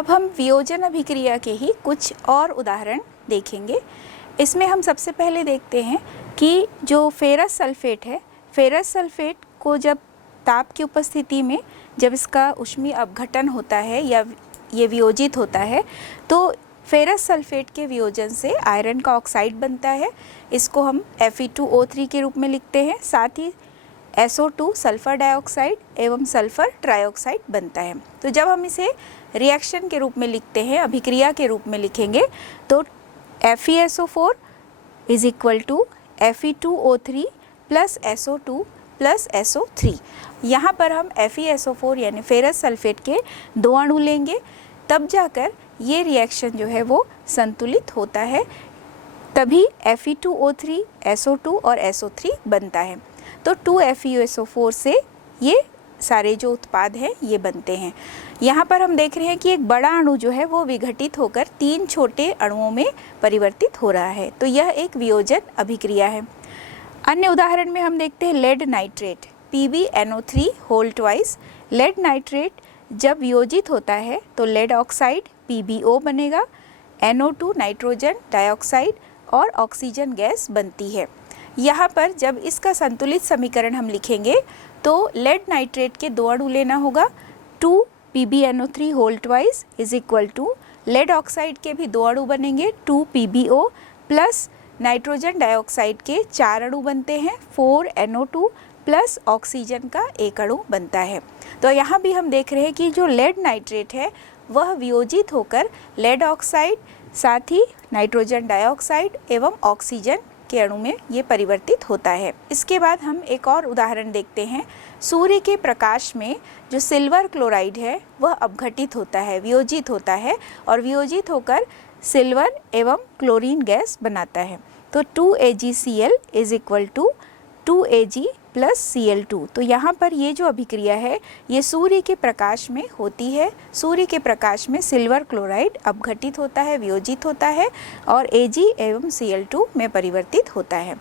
अब हम वियोजन अभिक्रिया के ही कुछ और उदाहरण देखेंगे। इसमें हम सबसे पहले देखते हैं कि जो फेरस सल्फेट है, फेरस सल्फेट को जब ताप की उपस्थिति में जब इसका ऊष्मीय अपघटन होता है या ये वियोजित होता है तो फेरस सल्फेट के वियोजन से आयरन का ऑक्साइड बनता है। इसको हम Fe2O3 के रूप में लिखते हैं। साथ ही SO2 सल्फर डाइऑक्साइड एवं सल्फर ट्राइऑक्साइड बनता है। तो जब हम इसे रिएक्शन के रूप में लिखते हैं, अभिक्रिया के रूप में लिखेंगे तो FeSO4 is equal to Fe2O3 plus SO2 plus SO3। यहाँ पर हम FeSO4 यानी फेरस सल्फेट के 2 अणु लेंगे, तब जाकर ये रिएक्शन जो है वो संतुलित होता है, तभी Fe2O3, SO2 और SO3 बनता है। तो 2FeSO4 से ये सारे जो उत्पाद हैं ये बनते हैं। यहाँ पर हम देख रहे हैं कि एक बड़ा अणु जो है वो विघटित होकर 3 छोटे अणुओं में परिवर्तित हो रहा है। तो यह एक वियोजन अभिक्रिया है। अन्य उदाहरण में हम देखते हैं lead nitrate PbNO3 whole twice. Lead nitrate जब वियोजित होता है तो लेड ऑक्साइड PbO बनेगा, NO2 नाइट्रोजन डाइऑक्साइड और ऑक्सीजन गैस बनती है। यहाँ पर जब इसका संतुलित समीकरण हम लिखेंगे तो लेड नाइट्रेट के 2 अणु लेना होगा, 2 PbNO3 whole twice is equal to lead oxide के भी 2 अणु बनेंगे, 2 PbO प्लस नाइट्रोजन डाइऑक्साइड के 4 अणु बनते हैं, 4 NO2 प्लस ऑक्सीजन का 1 अणु बनता है। तो यहाँ भी हम देख रहे हैं कि जो लेड नाइट्रेट है वह वियोजित होकर लेड ऑक्साइड साथ ही नाइट्रोजन डाइऑक्साइड एवं ऑक्सीजन के अणु में ये परिवर्तित होता है। इसके बाद हम एक और उदाहरण देखते हैं। सूर्य के प्रकाश में जो सिल्वर क्लोराइड है वह अपघटित होता है, वियोजित होता है और वियोजित होकर सिल्वर एवं क्लोरीन गैस बनाता है। तो 2AgCl is equal to 2Ag plus Cl2। तो यहाँ पर ये जो अभिक्रिया है ये सूर्य के प्रकाश में होती है। सूर्य के प्रकाश में सिल्वर क्लोराइड अपघटित होता है, वियोजित होता है और Ag एवं Cl2 में परिवर्तित होता है।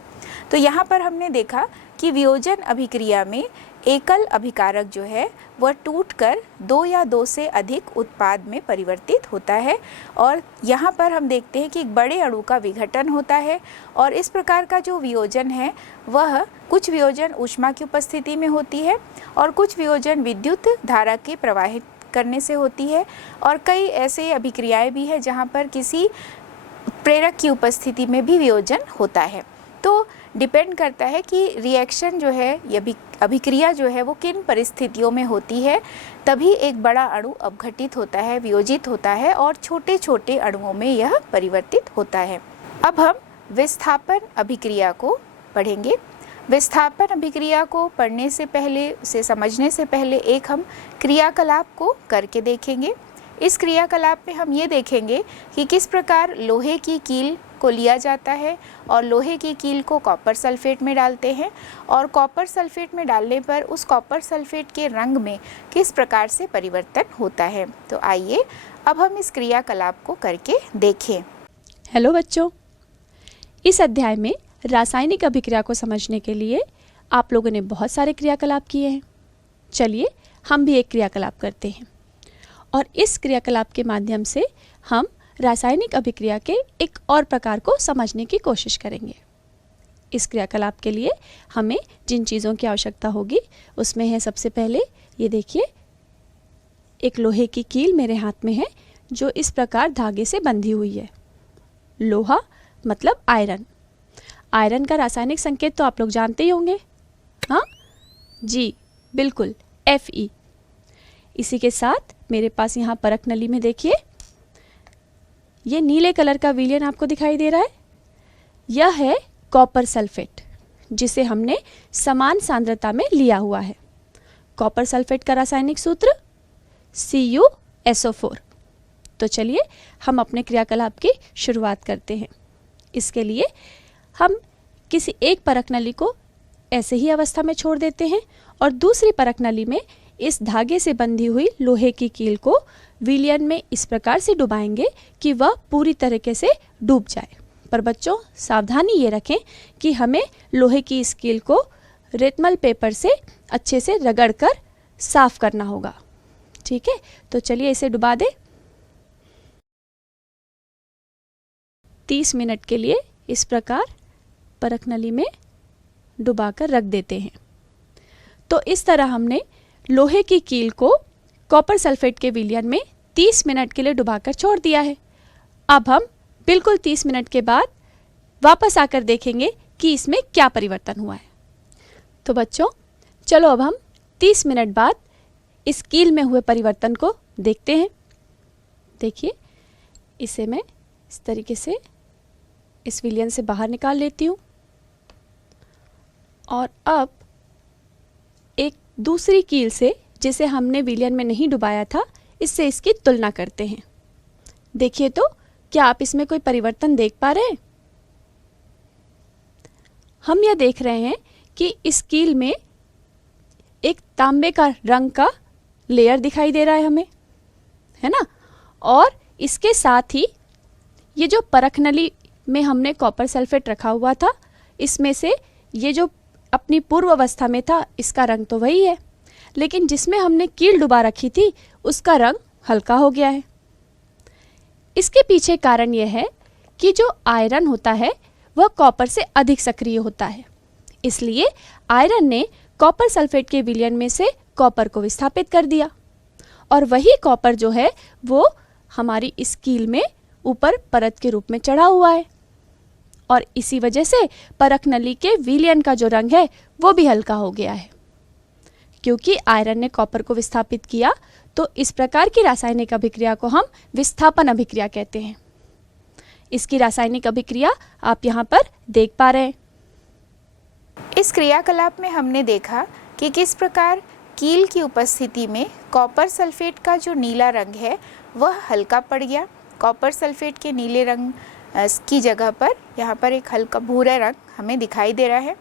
तो यहाँ पर हमने देखा कि वियोजन अभिक्रिया में एकल अभिकारक जो है वह टूटकर 2 या 2 से अधिक उत्पाद में परिवर्तित होता है और यहाँ पर हम देखते हैं कि एक बड़े अणु का विघटन होता है और इस प्रकार का जो वियोजन है वह कुछ वियोजन ऊष्मा की उपस्थिति में होती है और कुछ वियोजन विद्युत धारा के प्रवाहित करने से होती है और कई ऐसे अभिक्रियाएं भी हैं जहाँ पर किसी प्रेरक की उपस्थिति में भी वियोजन होता है। तो डिपेंड करता है कि रिएक्शन जो है या अभिक्रिया जो है वो किन परिस्थितियों में होती है, तभी एक बड़ा अणु अपघटित होता है, वियोजित होता है और छोटे छोटे अणुओं में यह परिवर्तित होता है। अब हम विस्थापन अभिक्रिया को पढ़ेंगे। विस्थापन अभिक्रिया को पढ़ने से पहले, उसे समझने से पहले एक हम क्रियाकलाप को करके देखेंगे। इस क्रियाकलाप में हम ये देखेंगे कि किस प्रकार लोहे की कील को लिया जाता है और लोहे की कील को कॉपर सल्फेट में डालते हैं और कॉपर सल्फेट में डालने पर उस कॉपर सल्फेट के रंग में किस प्रकार से परिवर्तन होता है। तो आइए अब हम इस क्रियाकलाप को करके देखें। हेलो बच्चों, इस अध्याय में रासायनिक अभिक्रिया को समझने के लिए आप लोगों ने बहुत सारे क्रियाकलाप किए हैं। चलिए हम भी एक क्रियाकलाप करते हैं और इस क्रियाकलाप के माध्यम से हम रासायनिक अभिक्रिया के एक और प्रकार को समझने की कोशिश करेंगे। इस क्रियाकलाप के लिए हमें जिन चीज़ों की आवश्यकता होगी उसमें है सबसे पहले ये देखिए, एक लोहे की कील मेरे हाथ में है जो इस प्रकार धागे से बंधी हुई है। लोहा मतलब आयरन। आयरन का रासायनिक संकेत तो आप लोग जानते ही होंगे, हाँ जी बिल्कुल, Fe। इसी के साथ मेरे पास यहाँ परख नली में देखिए, ये नीले कलर का विलयन आपको दिखाई दे रहा है, यह है कॉपर सल्फेट जिसे हमने समान सांद्रता में लिया हुआ है। कॉपर सल्फेट का रासायनिक सूत्र CuSO4। तो चलिए हम अपने क्रियाकलाप की शुरुआत करते हैं। इसके लिए हम किसी एक परख नली को ऐसे ही अवस्था में छोड़ देते हैं और दूसरी परख नली में इस धागे से बंधी हुई लोहे की कील को विलयन में इस प्रकार से डुबाएंगे कि वह पूरी तरीके से डूब जाए। पर बच्चों सावधानी ये रखें कि हमें लोहे की इस कील को रेतमल पेपर से अच्छे से रगड़कर साफ करना होगा। ठीक है, तो चलिए इसे डुबा दें। 30 मिनट के लिए इस प्रकार परख नली में डुबाकर रख देते हैं। तो इस तरह हमने लोहे की कील को कॉपर सल्फेट के विलयन में 30 मिनट के लिए डुबाकर छोड़ दिया है। अब हम बिल्कुल 30 मिनट के बाद वापस आकर देखेंगे कि इसमें क्या परिवर्तन हुआ है। तो बच्चों, चलो अब हम 30 मिनट बाद इस कील में हुए परिवर्तन को देखते हैं। देखिए, इसे मैं इस तरीके से इस विलयन से बाहर निकाल लेती हूँ और अब एक दूसरी कील से, जिसे हमने विलयन में नहीं डुबाया था, इससे इसकी तुलना करते हैं। देखिए तो क्या आप इसमें कोई परिवर्तन देख पा रहे हैं? हम यह देख रहे हैं कि इस कील में एक तांबे का रंग का लेयर दिखाई दे रहा है हमें, है ना? और इसके साथ ही ये जो परख नली में हमने कॉपर सल्फेट रखा हुआ था, इसमें से ये जो अपनी पूर्व अवस्था में था, इसका रंग तो वही है, लेकिन जिसमें हमने कील डुबा रखी थी उसका रंग हल्का हो गया है। इसके पीछे कारण यह है कि जो आयरन होता है वह कॉपर से अधिक सक्रिय होता है, इसलिए आयरन ने कॉपर सल्फेट के विलयन में से कॉपर को विस्थापित कर दिया और वही कॉपर जो है वो हमारी इस कील में ऊपर परत के रूप में चढ़ा हुआ है और इसी वजह से परख नली के विलयन का जो रंग है वो भी हल्का हो गया है। क्योंकि आयरन ने कॉपर को विस्थापित किया, तो इस प्रकार की रासायनिक अभिक्रिया को हम विस्थापन अभिक्रिया कहते हैं। इसकी रासायनिक अभिक्रिया आप यहाँ पर देख पा रहे हैं। इस क्रियाकलाप में हमने देखा कि किस प्रकार कील की उपस्थिति में कॉपर सल्फेट का जो नीला रंग है वह हल्का पड़ गया। कॉपर सल्फेट के नीले रंग की जगह पर यहाँ पर एक हल्का भूरा रंग हमें दिखाई दे रहा है।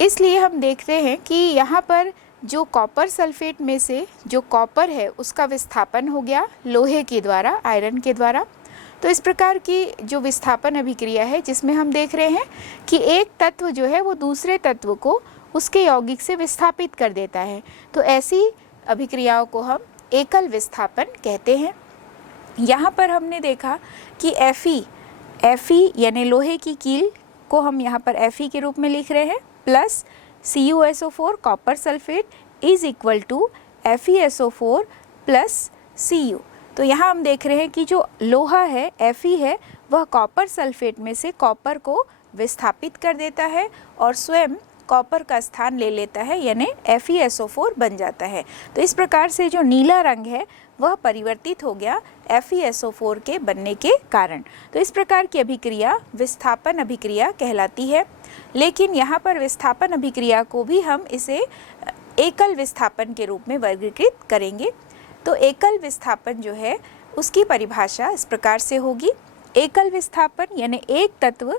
इसलिए हम देखते हैं कि यहाँ पर जो कॉपर सल्फेट में से जो कॉपर है उसका विस्थापन हो गया लोहे के द्वारा, आयरन के द्वारा। तो इस प्रकार की जो विस्थापन अभिक्रिया है, जिसमें हम देख रहे हैं कि एक तत्व जो है वो दूसरे तत्व को उसके यौगिक से विस्थापित कर देता है। तो ऐसी अभिक्रियाओं को हम एकल विस्थापन कहते हैं। यहाँ पर हमने देखा कि Fe यानी लोहे की कील को हम यहाँ पर Fe के रूप में लिख रहे हैं, plus CuSO4 copper sulphate is equal to FeSO4 plus Cu। तो यहाँ हम देख रहे हैं कि जो लोहा है, Fe है, वह कॉपर सल्फेट में से कॉपर को विस्थापित कर देता है और स्वयं कॉपर का स्थान ले लेता है, यानी FeSO4 बन जाता है। तो इस प्रकार से जो नीला रंग है वह परिवर्तित हो गया FeSO4 के बनने के कारण। तो इस प्रकार की अभिक्रिया विस्थापन अभिक्रिया कहलाती है। लेकिन यहाँ पर विस्थापन अभिक्रिया को भी हम इसे एकल विस्थापन के रूप में वर्गीकृत करेंगे। तो एकल विस्थापन जो है उसकी परिभाषा इस प्रकार से होगी। एकल विस्थापन यानी एक तत्व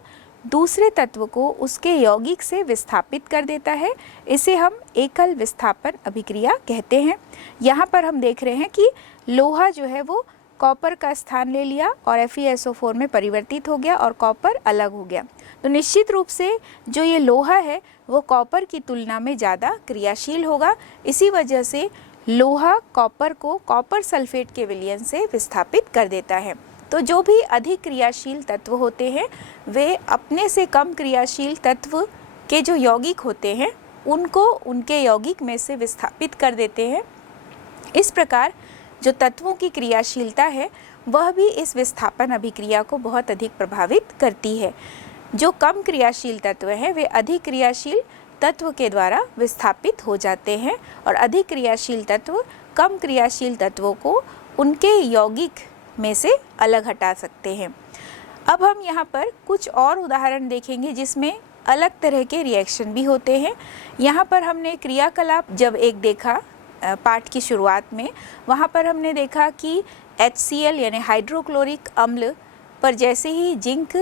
दूसरे तत्व को उसके यौगिक से विस्थापित कर देता है, इसे हम एकल विस्थापन अभिक्रिया कहते हैं। यहाँ पर हम देख रहे हैं कि लोहा जो है वो कॉपर का स्थान ले लिया और FeSO4 में परिवर्तित हो गया और कॉपर अलग हो गया। तो निश्चित रूप से जो ये लोहा है वो कॉपर की तुलना में ज़्यादा क्रियाशील होगा। इसी वजह से लोहा कॉपर को कॉपर सल्फेट के विलयन से विस्थापित कर देता है। तो जो भी अधिक क्रियाशील तत्व होते हैं वे अपने से कम क्रियाशील तत्व के जो यौगिक होते हैं उनको उनके यौगिक में से विस्थापित कर देते हैं। इस प्रकार जो तत्वों की क्रियाशीलता है वह भी इस विस्थापन अभिक्रिया को बहुत अधिक प्रभावित करती है। जो कम क्रियाशील तत्व हैं वे अधिक क्रियाशील तत्व के द्वारा विस्थापित हो जाते हैं और अधिक क्रियाशील तत्व कम क्रियाशील तत्वों को उनके यौगिक में से अलग हटा सकते हैं। अब हम यहाँ पर कुछ और उदाहरण देखेंगे जिसमें अलग तरह के रिएक्शन भी होते हैं। यहाँ पर हमने क्रियाकलाप जब एक देखा पाठ की शुरुआत में, वहाँ पर हमने देखा कि HCl यानी हाइड्रोक्लोरिक अम्ल पर जैसे ही जिंक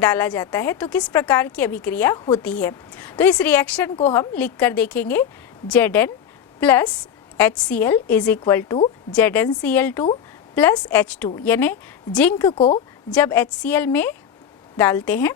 डाला जाता है तो किस प्रकार की अभिक्रिया होती है। तो इस रिएक्शन को हम लिख कर देखेंगे। Zn plus HCl is equal to ZnCl2 plus H2, यानी जिंक को जब HCl में डालते हैं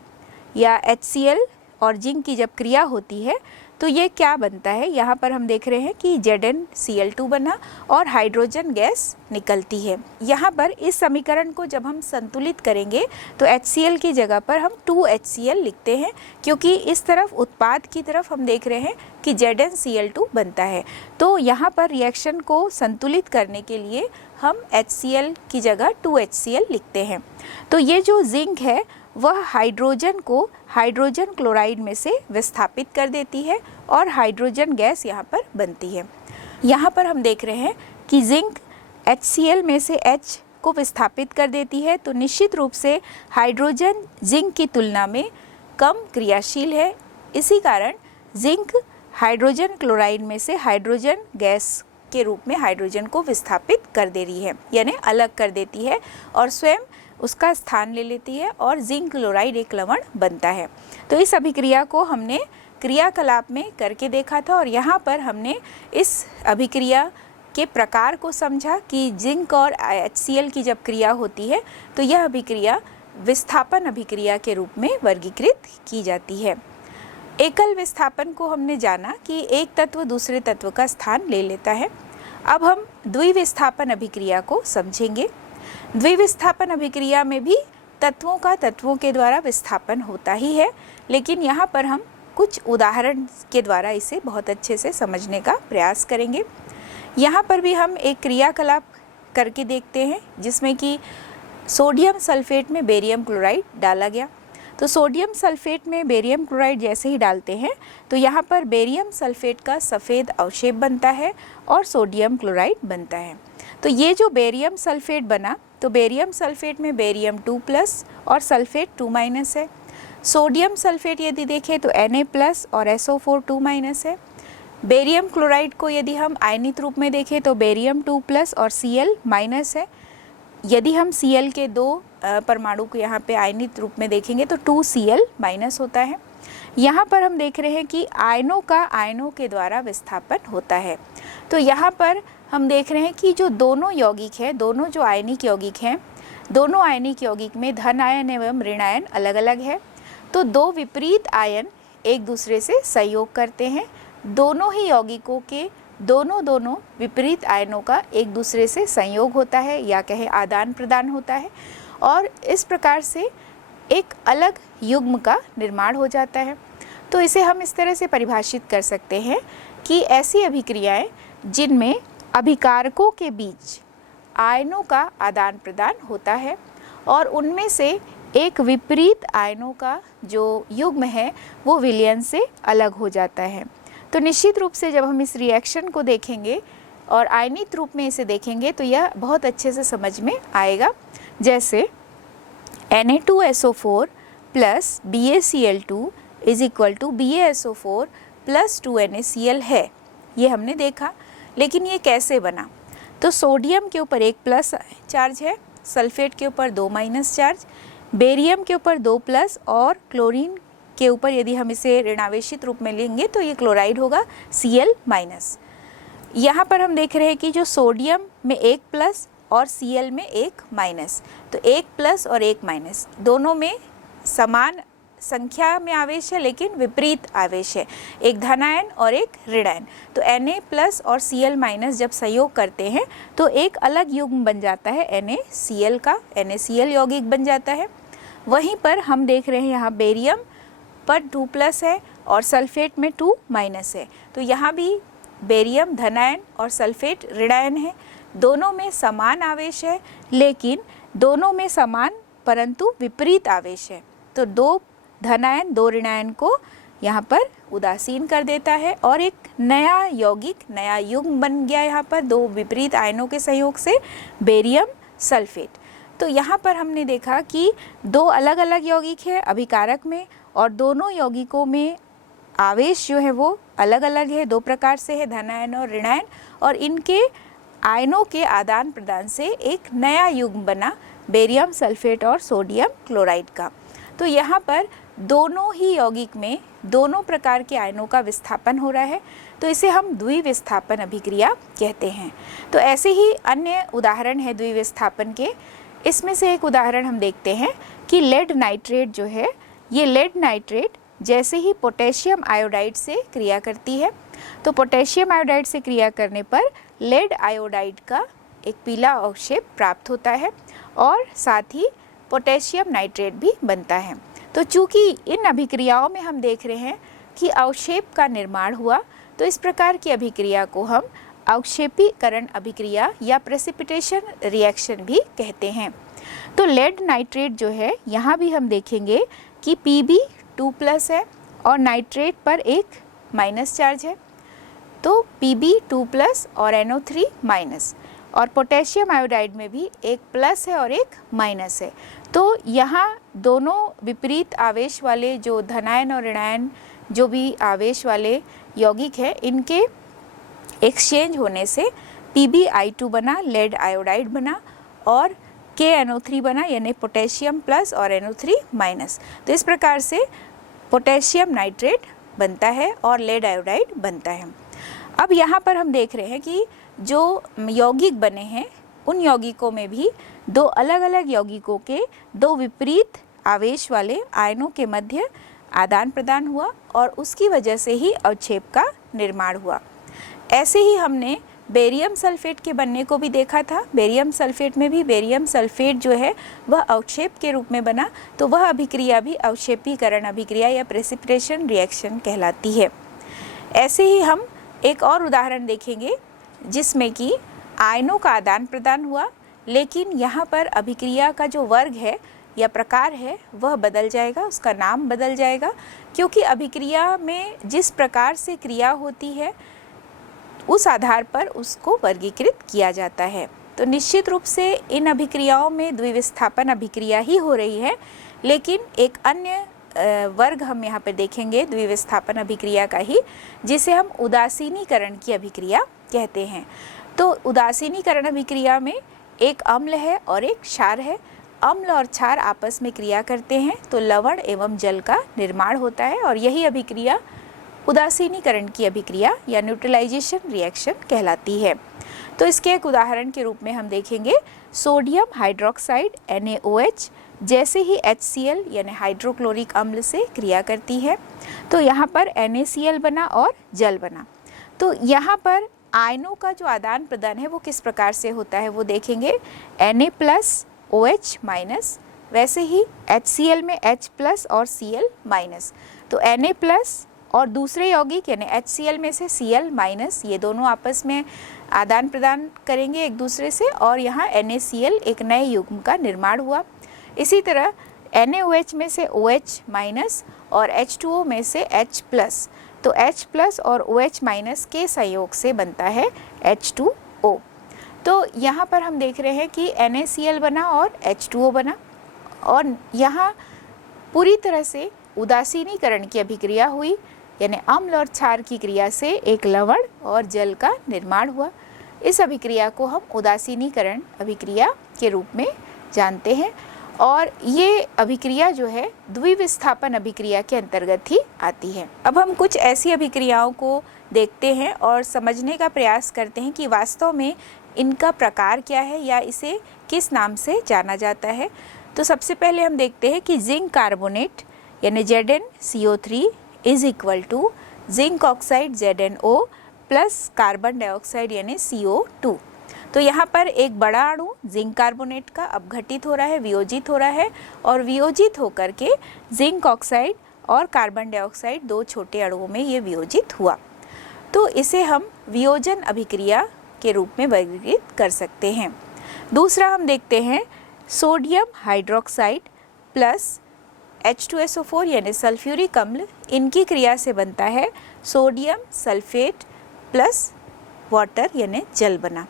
या HCl और जिंक की जब क्रिया होती है तो ये क्या बनता है, यहाँ पर हम देख रहे हैं कि ZnCl2 बना और हाइड्रोजन गैस निकलती है। यहाँ पर इस समीकरण को जब हम संतुलित करेंगे तो HCl की जगह पर हम 2HCl लिखते हैं, क्योंकि इस तरफ उत्पाद की तरफ हम देख रहे हैं कि ZnCl2 बनता है। तो यहाँ पर रिएक्शन को संतुलित करने के लिए हम HCl की जगह 2HCl लिखते हैं। तो ये जो जिंक है वह हाइड्रोजन को हाइड्रोजन क्लोराइड में से विस्थापित कर देती है और हाइड्रोजन गैस यहाँ पर बनती है। यहाँ पर हम देख रहे हैं कि जिंक HCl में से H को विस्थापित कर देती है, तो निश्चित रूप से हाइड्रोजन जिंक की तुलना में कम क्रियाशील है। इसी कारण जिंक हाइड्रोजन क्लोराइड में से हाइड्रोजन गैस के रूप में हाइड्रोजन को विस्थापित कर दे रही है, यानी अलग कर देती है और स्वयं उसका स्थान ले लेती है और जिंक क्लोराइड एक लवण बनता है। तो इस अभिक्रिया को हमने क्रियाकलाप में करके देखा था और यहाँ पर हमने इस अभिक्रिया के प्रकार को समझा कि जिंक और HCl की जब क्रिया होती है तो यह अभिक्रिया विस्थापन अभिक्रिया के रूप में वर्गीकृत की जाती है। एकल विस्थापन को हमने जाना कि एक तत्व दूसरे तत्व का स्थान ले लेता है। अब हम द्विविस्थापन अभिक्रिया को समझेंगे। द्विविस्थापन अभिक्रिया में भी तत्वों का तत्वों के द्वारा विस्थापन होता ही है, लेकिन यहाँ पर हम कुछ उदाहरण के द्वारा इसे बहुत अच्छे से समझने का प्रयास करेंगे। यहाँ पर भी हम एक क्रियाकलाप करके देखते हैं जिसमें कि सोडियम सल्फेट में बेरियम क्लोराइड डाला गया। तो सोडियम सल्फेट में बेरियम क्लोराइड जैसे ही डालते हैं तो यहाँ पर बेरियम सल्फेट का सफ़ेद अवशेप बनता है और सोडियम क्लोराइड बनता है। तो ये जो बेरियम सल्फेट बना, तो बेरियम सल्फेट में बेरियम 2+ और सल्फेट 2- है। सोडियम सल्फेट यदि देखें तो Na+ और SO4 2- है। बेरियम क्लोराइड को यदि हम आयनित रूप में देखें तो बेरियम 2+ और Cl- है। यदि हम Cl के दो परमाणु को यहाँ पे आयनित रूप में देखेंगे तो 2Cl- होता है। यहाँ पर हम देख रहे हैं कि आयनों का आयनों के द्वारा विस्थापन होता है। तो यहाँ पर हम देख रहे हैं कि जो दोनों यौगिक हैं, दोनों जो आयनिक यौगिक हैं, दोनों आयनिक यौगिक में धन आयन एवं ऋण आयन अलग अलग है। तो दो विपरीत आयन एक दूसरे से सहयोग करते हैं। दोनों ही यौगिकों के दोनों विपरीत आयनों का एक दूसरे से संयोग होता है या कहें आदान प्रदान होता है और इस प्रकार से एक अलग युग्म का निर्माण हो जाता है। तो इसे हम इस तरह से परिभाषित कर सकते हैं कि ऐसी अभिक्रियाएं जिनमें अभिकारकों के बीच आयनों का आदान प्रदान होता है और उनमें से एक विपरीत आयनों का जो युग्म है वो विलयन से अलग हो जाता है। तो निश्चित रूप से जब हम इस रिएक्शन को देखेंगे और आयनित रूप में इसे देखेंगे तो यह बहुत अच्छे से समझ में आएगा। जैसे Na2SO4 plus BaCl2 is equal to BaSO4 plus 2NaCl है, ये हमने देखा। लेकिन ये कैसे बना? तो सोडियम के ऊपर 1+ चार्ज है, सल्फेट के ऊपर 2- चार्ज, बेरियम के ऊपर 2+ और क्लोरीन के ऊपर यदि हम इसे ऋणावेशित रूप में लेंगे तो ये क्लोराइड होगा Cl-। यहाँ पर हम देख रहे हैं कि जो सोडियम में 1+ और Cl में 1-, तो 1+ और 1- दोनों में समान संख्या में आवेश है लेकिन विपरीत आवेश है, एक धनायन और एक ऋणायन। तो Na+ और Cl- जब संयोग करते हैं तो एक अलग युग्म बन जाता है NaCl का, NaCl यौगिक बन जाता है। वहीं पर हम देख रहे हैं यहाँ बेरियम पर 2+ है और सल्फेट में 2- है, तो यहाँ भी बेरियम धनायन और सल्फेट ऋणायन है। दोनों में समान आवेश है लेकिन दोनों में समान परंतु विपरीत आवेश है। तो दो धनायन दो ऋणायन को यहाँ पर उदासीन कर देता है और एक नया यौगिक, नया युग्म बन गया यहाँ पर दो विपरीत आयनों के सहयोग से, बेरियम सल्फेट। तो यहाँ पर हमने देखा कि दो अलग अलग यौगिक है अभिकारक में और दोनों यौगिकों में आवेश जो है वो अलग अलग है, दो प्रकार से है, धनायन और ऋणायन, और इनके आयनों के आदान प्रदान से एक नया युग्म बना बेरियम सल्फेट और सोडियम क्लोराइड का। तो यहाँ पर दोनों ही यौगिक में दोनों प्रकार के आयनों का विस्थापन हो रहा है, तो इसे हम द्विविस्थापन अभिक्रिया कहते हैं। तो ऐसे ही अन्य उदाहरण है द्विविस्थापन के। इसमें से एक उदाहरण हम देखते हैं कि लेड नाइट्रेट जो है, ये लेड नाइट्रेट जैसे ही पोटेशियम आयोडाइड से क्रिया करती है। तो पोटेशियम आयोडाइड से क्रिया करने पर लेड आयोडाइड का एक पीला अवक्षेप प्राप्त होता है और साथ ही पोटेशियम नाइट्रेट भी बनता है। तो चूँकि इन अभिक्रियाओं में हम देख रहे हैं कि अवक्षेप का निर्माण हुआ, तो इस प्रकार की अभिक्रिया को हम अवक्षेपीकरण अभिक्रिया या प्रेसिपिटेशन रिएक्शन भी कहते हैं। तो लेड नाइट्रेट जो है, यहाँ भी हम देखेंगे कि Pb2+ है और नाइट्रेट पर एक माइनस चार्ज है, तो Pb2+ और NO3-, और पोटेशियम आयोडाइड में भी एक प्लस है और एक माइनस है। तो यहाँ दोनों विपरीत आवेश वाले जो धनायन और ऋणायन जो भी आवेश वाले यौगिक है, इनके एक्सचेंज होने से Pbi2 बना, लेड आयोडाइड बना, और KNO3 बना, यानी पोटेशियम प्लस और NO3-। तो इस प्रकार से पोटेशियम नाइट्रेट बनता है और लेड आयोडाइड बनता है। अब यहाँ पर हम देख रहे हैं कि जो यौगिक बने हैं, उन यौगिकों में भी दो अलग अलग यौगिकों के दो विपरीत आवेश वाले आयनों के मध्य आदान प्रदान हुआ और उसकी वजह से ही अवक्षेप का निर्माण हुआ। ऐसे ही हमने बेरियम सल्फेट के बनने को भी देखा था। बेरियम सल्फेट में भी बेरियम सल्फेट जो है वह अवक्षेप के रूप में बना, तो वह अभिक्रिया भी अवक्षेपीकरण अभिक्रिया या प्रेसिपिटेशन रिएक्शन कहलाती है। ऐसे ही हम एक और उदाहरण देखेंगे जिसमें कि आयनों का आदान प्रदान हुआ, लेकिन यहाँ पर अभिक्रिया का जो वर्ग है या प्रकार है वह बदल जाएगा, उसका नाम बदल जाएगा, क्योंकि अभिक्रिया में जिस प्रकार से क्रिया होती है उस आधार पर उसको वर्गीकृत किया जाता है। तो निश्चित रूप से इन अभिक्रियाओं में द्विविस्थापन अभिक्रिया ही हो रही है, लेकिन एक अन्य वर्ग हम यहाँ पर देखेंगे द्विविस्थापन अभिक्रिया का ही, जिसे हम उदासीनीकरण की अभिक्रिया कहते हैं। तो उदासीनीकरण अभिक्रिया में एक अम्ल है और एक क्षार है। अम्ल और क्षार आपस में क्रिया करते हैं तो लवण एवं जल का निर्माण होता है, और यही अभिक्रिया उदासीनीकरण की अभिक्रिया या न्यूट्रलाइजेशन रिएक्शन कहलाती है। तो इसके एक उदाहरण के रूप में हम देखेंगे सोडियम हाइड्रोक्साइड NaOH जैसे ही HCl यानी हाइड्रोक्लोरिक अम्ल से क्रिया करती है, तो यहाँ पर NaCl बना और जल बना। तो यहाँ पर आयनों का जो आदान प्रदान है वो किस प्रकार से होता है वो देखेंगे। Na+OH-, वैसे ही HCl में H+ और Cl-। तो Na+ और दूसरे यौगिक यानी HCl में से Cl-, ये दोनों आपस में आदान प्रदान करेंगे एक दूसरे से, और यहाँ NaCl एक नए युग्म का निर्माण हुआ। इसी तरह NaOH में से OH- और H2O में से H+, तो H+ और OH- के संयोग से बनता है H2O। तो यहाँ पर हम देख रहे हैं कि NaCl बना और H2O बना, और यहाँ पूरी तरह से उदासीनीकरण की अभिक्रिया हुई, यानी अम्ल और क्षार की क्रिया से एक लवण और जल का निर्माण हुआ। इस अभिक्रिया को हम उदासीनीकरण अभिक्रिया के रूप में जानते हैं, और ये अभिक्रिया जो है द्विविस्थापन अभिक्रिया के अंतर्गत ही आती है। अब हम कुछ ऐसी अभिक्रियाओं को देखते हैं और समझने का प्रयास करते हैं कि वास्तव में इनका प्रकार क्या है या इसे किस नाम से जाना जाता है। तो सबसे पहले हम देखते हैं कि जिंक कार्बोनेट यानी ZnCO3 is equal to zinc oxide ZnO plus carbon dioxide यानी CO2। तो यहाँ पर एक बड़ा अणु जिंक कार्बोनेट का अपघटित हो रहा है, वियोजित हो रहा है, और वियोजित होकर के जिंक ऑक्साइड और कार्बन डाइऑक्साइड दो छोटे अणुओं में ये वियोजित हुआ। तो इसे हम वियोजन अभिक्रिया के रूप में वर्गीकृत कर सकते हैं। दूसरा हम देखते हैं सोडियम हाइड्रोक्साइड प्लस H2SO4 यानी सल्फ्यूरिक अम्ल, इनकी क्रिया से बनता है सोडियम सल्फेट प्लस वाटर यानी जल बना।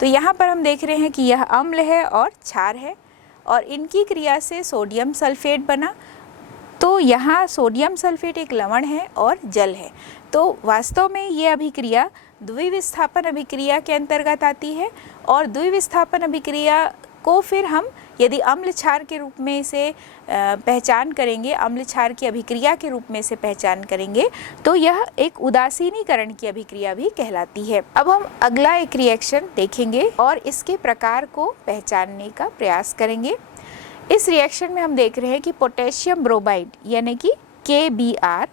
तो यहाँ पर हम देख रहे हैं कि यह अम्ल है और क्षार है, और इनकी क्रिया से सोडियम सल्फेट बना। तो यहाँ सोडियम सल्फेट एक लवण है और जल है। तो वास्तव में ये अभिक्रिया द्विविस्थापन अभिक्रिया के अंतर्गत आती है, और द्विविस्थापन अभिक्रिया को फिर हम यदि अम्ल क्षार के रूप में इसे पहचान करेंगे, अम्ल क्षार की अभिक्रिया के रूप में इसे पहचान करेंगे, तो यह एक उदासीनीकरण की अभिक्रिया भी कहलाती है। अब हम अगला एक रिएक्शन देखेंगे और इसके प्रकार को पहचानने का प्रयास करेंगे। इस रिएक्शन में हम देख रहे हैं कि पोटेशियम ब्रोमाइड यानी कि KBr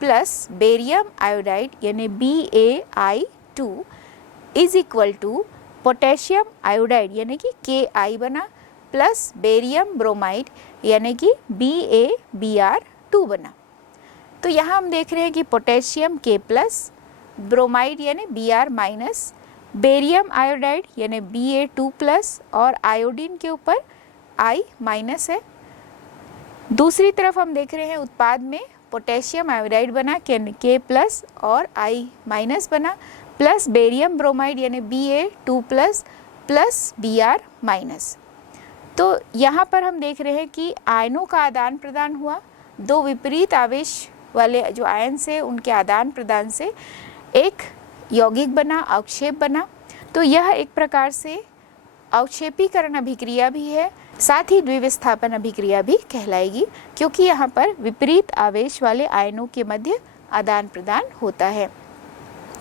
प्लस बेरियम आयोडाइड यानी BaI2 is equal to potassium iodide यानी कि Ki बना प्लस बेरियम ब्रोमाइड यानी कि BaBr2 बना। तो यहाँ हम देख रहे हैं कि पोटेशियम K प्लस, ब्रोमाइड यानी Br माइनस, बेरियम आयोडाइड यानी Ba2 प्लस और आयोडीन के ऊपर I माइनस है। दूसरी तरफ हम देख रहे हैं उत्पाद में पोटेशियम आयोडाइड बना K प्लस और I माइनस बना प्लस बेरियम ब्रोमाइड यानी Ba2 plus plus Br minus. तो यहाँ पर हम देख रहे हैं कि आयनों का आदान प्रदान हुआ, दो विपरीत आवेश वाले जो आयन से उनके आदान प्रदान से एक यौगिक बना, अवक्षेप बना। तो यह एक प्रकार से अवक्षेपीकरण अभिक्रिया भी है, साथ ही द्विविस्थापन अभिक्रिया भी कहलाएगी, क्योंकि यहाँ पर विपरीत आवेश वाले आयनों के मध्य आदान प्रदान होता है।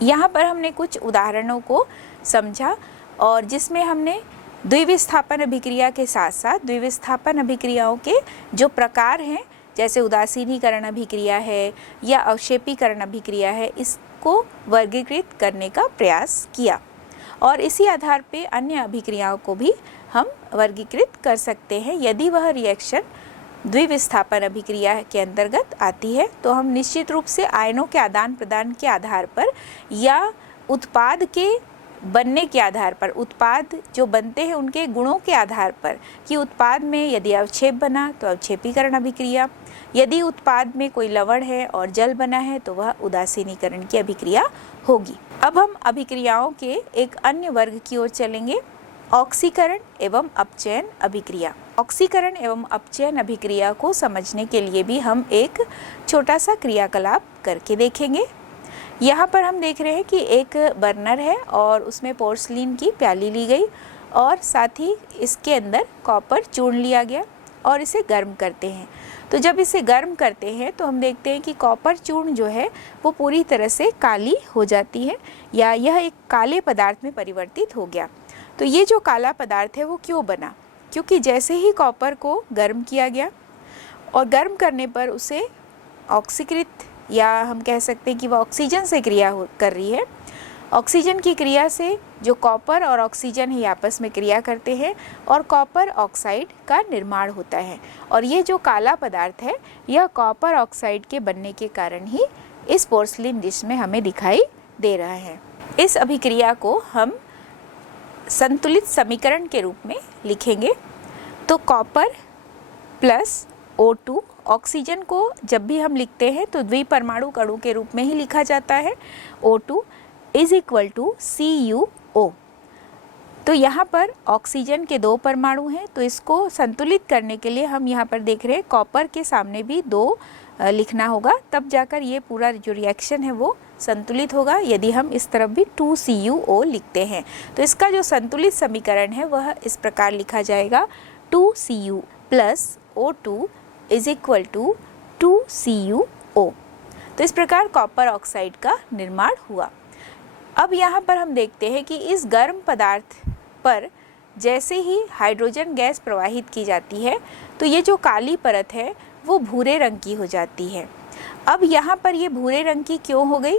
यहाँ पर हमने कुछ उदाहरणों को समझा और जिसमें हमने द्विविस्थापन अभिक्रिया के साथ साथ द्विविस्थापन अभिक्रियाओं के जो प्रकार हैं, जैसे उदासीनीकरण अभिक्रिया है या अवक्षेपीकरण अभिक्रिया है, इसको वर्गीकृत करने का प्रयास किया और इसी आधार पे अन्य अभिक्रियाओं को भी हम वर्गीकृत कर सकते हैं। यदि वह रिएक्शन द्विविस्थापन अभिक्रिया के अंतर्गत आती है तो हम निश्चित रूप से आयनों के आदान प्रदान के आधार पर या उत्पाद के बनने के आधार पर, उत्पाद जो बनते हैं उनके गुणों के आधार पर कि उत्पाद में यदि अवक्षेप बना तो अवक्षेपीकरण अभिक्रिया, यदि उत्पाद में कोई लवण है और जल बना है तो वह उदासीनीकरण की अभिक्रिया होगी। अब हम अभिक्रियाओं के एक अन्य वर्ग की ओर चलेंगे, ऑक्सीकरण एवं अपचयन अभिक्रिया। ऑक्सीकरण एवं अपचयन अभिक्रिया को समझने के लिए भी हम एक छोटा सा क्रियाकलाप करके देखेंगे। यहाँ पर हम देख रहे हैं कि एक बर्नर है और उसमें पोर्सलिन की प्याली ली गई और साथ ही इसके अंदर कॉपर चूर्ण लिया गया और इसे गर्म करते हैं। तो जब इसे गर्म करते हैं तो हम देखते हैं कि कॉपर चूर्ण जो है वो पूरी तरह से काली हो जाती है या यह एक काले पदार्थ में परिवर्तित हो गया। तो ये जो काला पदार्थ है वो क्यों बना? क्योंकि जैसे ही कॉपर को गर्म किया गया और गर्म करने पर उसे ऑक्सीकृत या हम कह सकते हैं कि वह ऑक्सीजन से क्रिया कर रही है। ऑक्सीजन की क्रिया से जो कॉपर और ऑक्सीजन ही आपस में क्रिया करते हैं और कॉपर ऑक्साइड का निर्माण होता है और ये जो काला पदार्थ है यह कॉपर ऑक्साइड के बनने के कारण ही इस पोर्सलिन डिश में हमें दिखाई दे रहा है। इस अभिक्रिया को हम संतुलित समीकरण के रूप में लिखेंगे। तो कॉपर प्लस O2, ऑक्सीजन को जब भी हम लिखते हैं तो द्विपरमाणु अणु के रूप में ही लिखा जाता है, O2 is equal to CuO। तो यहाँ पर ऑक्सीजन के दो परमाणु हैं तो इसको संतुलित करने के लिए हम यहाँ पर देख रहे हैं कॉपर के सामने भी 2 लिखना होगा, तब जाकर ये पूरा जो रिएक्शन है वो संतुलित होगा। यदि हम इस तरफ भी 2CuO लिखते हैं तो इसका जो संतुलित समीकरण है वह इस प्रकार लिखा जाएगा 2Cu plus O2 is equal to 2CuO। तो इस प्रकार कॉपर ऑक्साइड का निर्माण हुआ। अब यहाँ पर हम देखते हैं कि इस गर्म पदार्थ पर जैसे ही हाइड्रोजन गैस प्रवाहित की जाती है तो ये जो काली परत है वो भूरे रंग की हो जाती है। अब यहाँ पर ये भूरे रंग की क्यों हो गई?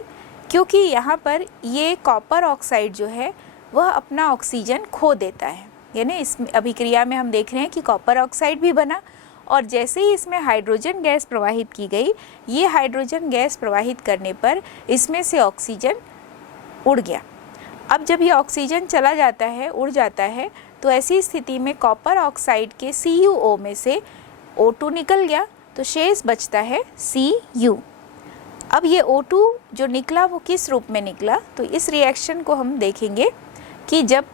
क्योंकि यहाँ पर ये कॉपर ऑक्साइड जो है वह अपना ऑक्सीजन खो देता है, यानी इस अभिक्रिया में हम देख रहे हैं कि कॉपर ऑक्साइड भी बना और जैसे ही इसमें हाइड्रोजन गैस प्रवाहित की गई, ये हाइड्रोजन गैस प्रवाहित करने पर इसमें से ऑक्सीजन उड़ गया। अब जब ये ऑक्सीजन चला जाता है, उड़ जाता है, तो ऐसी स्थिति में कॉपर ऑक्साइड के CuO में से O2 निकल गया तो शेष बचता है Cu। अब ये O2 जो निकला वो किस रूप में निकला? तो इस रिएक्शन को हम देखेंगे कि जब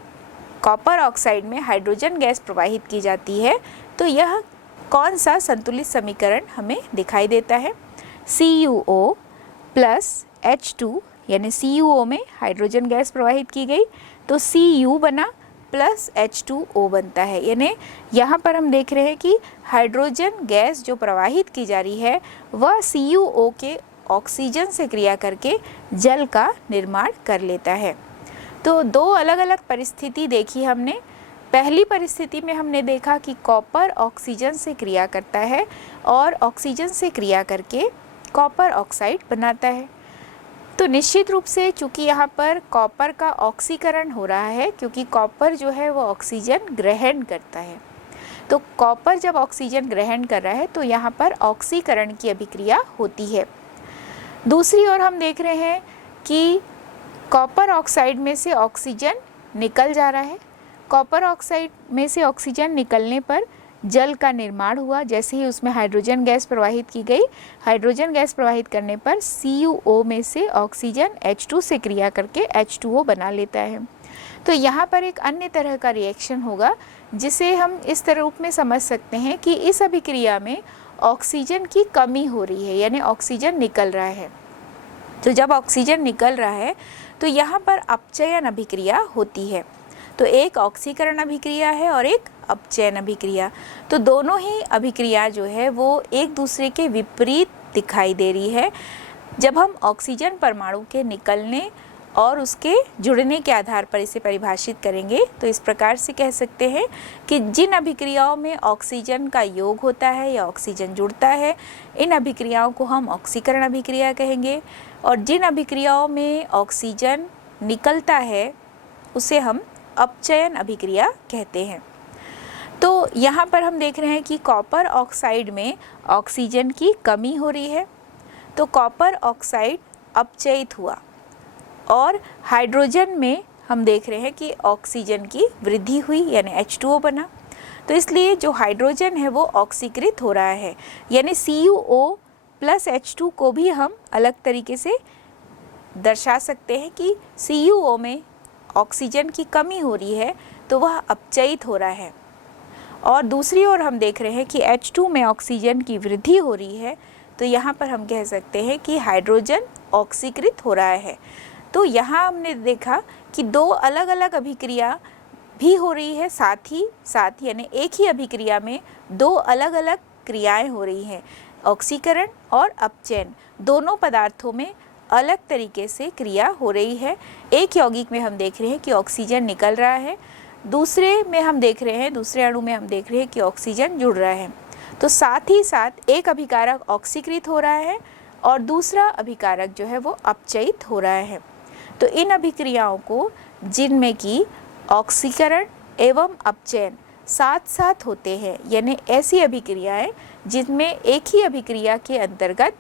कॉपर ऑक्साइड में हाइड्रोजन गैस प्रवाहित की जाती है तो यह कौन सा संतुलित समीकरण हमें दिखाई देता है? CuO प्लस H2 यानी CuO में हाइड्रोजन गैस प्रवाहित की गई तो Cu बना प्लस H2O बनता है। यानी यहाँ पर हम देख रहे हैं कि हाइड्रोजन गैस जो प्रवाहित की जा रही है वह CuO के ऑक्सीजन से क्रिया करके जल का निर्माण कर लेता है। तो 2 अलग अलग परिस्थिति देखी हमने। पहली परिस्थिति में हमने देखा कि कॉपर ऑक्सीजन से क्रिया करता है और ऑक्सीजन से क्रिया करके कॉपर ऑक्साइड बनाता है। तो निश्चित रूप से चूंकि यहाँ पर कॉपर का ऑक्सीकरण हो रहा है, क्योंकि कॉपर जो है वो ऑक्सीजन ग्रहण करता है, तो कॉपर जब ऑक्सीजन ग्रहण कर रहा है तो यहाँ पर ऑक्सीकरण की अभिक्रिया होती है। दूसरी ओर हम देख रहे हैं कि कॉपर ऑक्साइड में से ऑक्सीजन निकल जा रहा है। कॉपर ऑक्साइड में से ऑक्सीजन निकलने पर जल का निर्माण हुआ। जैसे ही उसमें हाइड्रोजन गैस प्रवाहित की गई, हाइड्रोजन गैस प्रवाहित करने पर CuO में से ऑक्सीजन H2 से क्रिया करके H2O बना लेता है। तो यहाँ पर एक अन्य तरह का रिएक्शन होगा जिसे हम इस तरह रूप में समझ सकते हैं कि इस अभिक्रिया में ऑक्सीजन की कमी हो रही है, यानी ऑक्सीजन निकल रहा है। तो जब ऑक्सीजन निकल रहा है तो यहाँ पर अपचयन अभिक्रिया होती है। तो एक ऑक्सीकरण अभिक्रिया है और एक अपचयन अभिक्रिया। तो दोनों ही अभिक्रिया जो है वो एक दूसरे के विपरीत दिखाई दे रही है। जब हम ऑक्सीजन परमाणु के निकलने और उसके जुड़ने के आधार पर इसे परिभाषित करेंगे तो इस प्रकार से कह सकते हैं कि जिन अभिक्रियाओं में ऑक्सीजन का योग होता है या ऑक्सीजन जुड़ता है, इन अभिक्रियाओं को हम ऑक्सीकरण अभिक्रिया कहेंगे, और जिन अभिक्रियाओं में ऑक्सीजन निकलता है उसे हम अपचयन अभिक्रिया कहते हैं। तो यहाँ पर हम देख रहे हैं कि कॉपर ऑक्साइड में ऑक्सीजन की कमी हो रही है, तो कॉपर ऑक्साइड अपचयित हुआ, और हाइड्रोजन में हम देख रहे हैं कि ऑक्सीजन की वृद्धि हुई, यानी H2O बना। तो इसलिए जो हाइड्रोजन है वो ऑक्सीकृत हो रहा है, यानी CuO प्लस H2 को भी हम अलग तरीके से दर्शा सकते हैं कि CuO में ऑक्सीजन की कमी हो रही है तो वह अपचयित हो रहा है, और दूसरी ओर हम देख रहे हैं कि H2 में ऑक्सीजन की वृद्धि हो रही है, तो यहाँ पर हम कह सकते हैं कि हाइड्रोजन ऑक्सीकृत हो रहा है। तो यहाँ हमने देखा कि दो अलग अलग अभिक्रिया भी हो रही है साथ ही यानी एक ही अभिक्रिया में दो अलग अलग क्रियाएं हो रही हैं। ऑक्सीकरण और अपचयन दोनों पदार्थों में अलग तरीके से क्रिया हो रही है। एक यौगिक में हम देख रहे हैं कि ऑक्सीजन निकल रहा है, दूसरे अणु में हम देख रहे हैं कि ऑक्सीजन जुड़ रहा है। तो साथ ही साथ एक अभिकारक ऑक्सीकृत हो रहा है और दूसरा अभिकारक जो है वो अपचयित हो रहा है। तो इन अभिक्रियाओं को, जिनमें कि ऑक्सीकरण एवं अपचयन साथ साथ होते हैं, यानी ऐसी अभिक्रियाएं जिनमें एक ही अभिक्रिया के अंतर्गत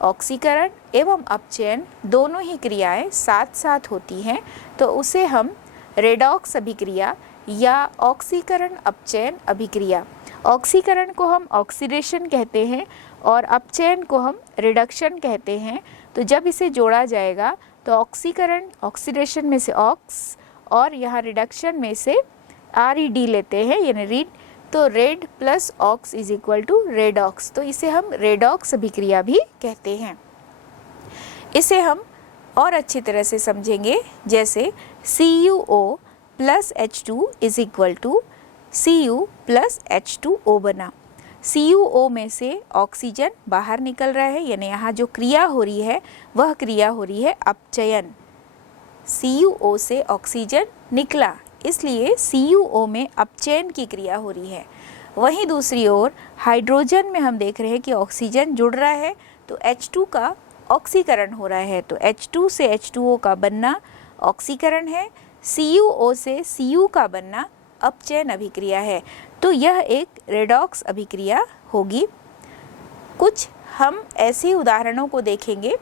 ऑक्सीकरण एवं अपचयन दोनों ही क्रियाएं साथ साथ होती हैं, तो उसे हम रेडॉक्स अभिक्रिया या ऑक्सीकरण अपचयन अभिक्रिया, ऑक्सीकरण को हम ऑक्सीडेशन कहते हैं और अपचयन को हम रिडक्शन कहते हैं। तो जब इसे जोड़ा जाएगा तो ऑक्सीकरण ऑक्सीडेशन में से ऑक्स और यहाँ रिडक्शन में से RED लेते हैं, यानी रीड, तो red plus ox is equal to redox. तो इसे हम रेडॉक्स अभिक्रिया भी कहते हैं। इसे हम और अच्छी तरह से समझेंगे, जैसे CuO plus H2 is equal to Cu plus H2O बना। CuO में से ऑक्सीजन बाहर निकल रहा है, यानी यहाँ जो क्रिया हो रही है वह क्रिया हो रही है अपचयन। CuO से ऑक्सीजन निकला, इसलिए CuO में अपचयन की क्रिया हो रही है। वहीं दूसरी ओर हाइड्रोजन में हम देख रहे हैं कि ऑक्सीजन जुड़ रहा है तो H2 का ऑक्सीकरण हो रहा है, तो H2 से H2O का बनना ऑक्सीकरण है, CuO से Cu का बनना अपचयन अभिक्रिया है। तो यह एक रेडॉक्स अभिक्रिया होगी। कुछ हम ऐसे उदाहरणों को देखेंगे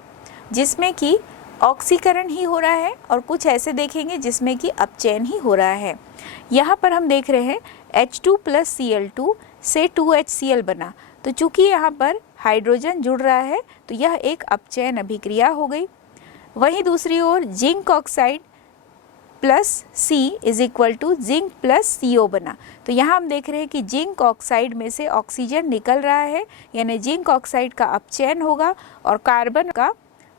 जिसमें कि ऑक्सीकरण ही हो रहा है और कुछ ऐसे देखेंगे जिसमें कि अपचयन ही हो रहा है। यहाँ पर हम देख रहे हैं H2 प्लस Cl2 से 2HCl बना, तो चूंकि यहाँ पर हाइड्रोजन जुड़ रहा है तो यह एक अपचयन अभिक्रिया हो गई। वहीं दूसरी ओर zinc oxide plus C is equal to zinc plus CO बना, तो यहाँ हम देख रहे हैं कि जिंक ऑक्साइड में से ऑक्सीजन निकल रहा है, यानी जिंक ऑक्साइड का अपचयन होगा और कार्बन का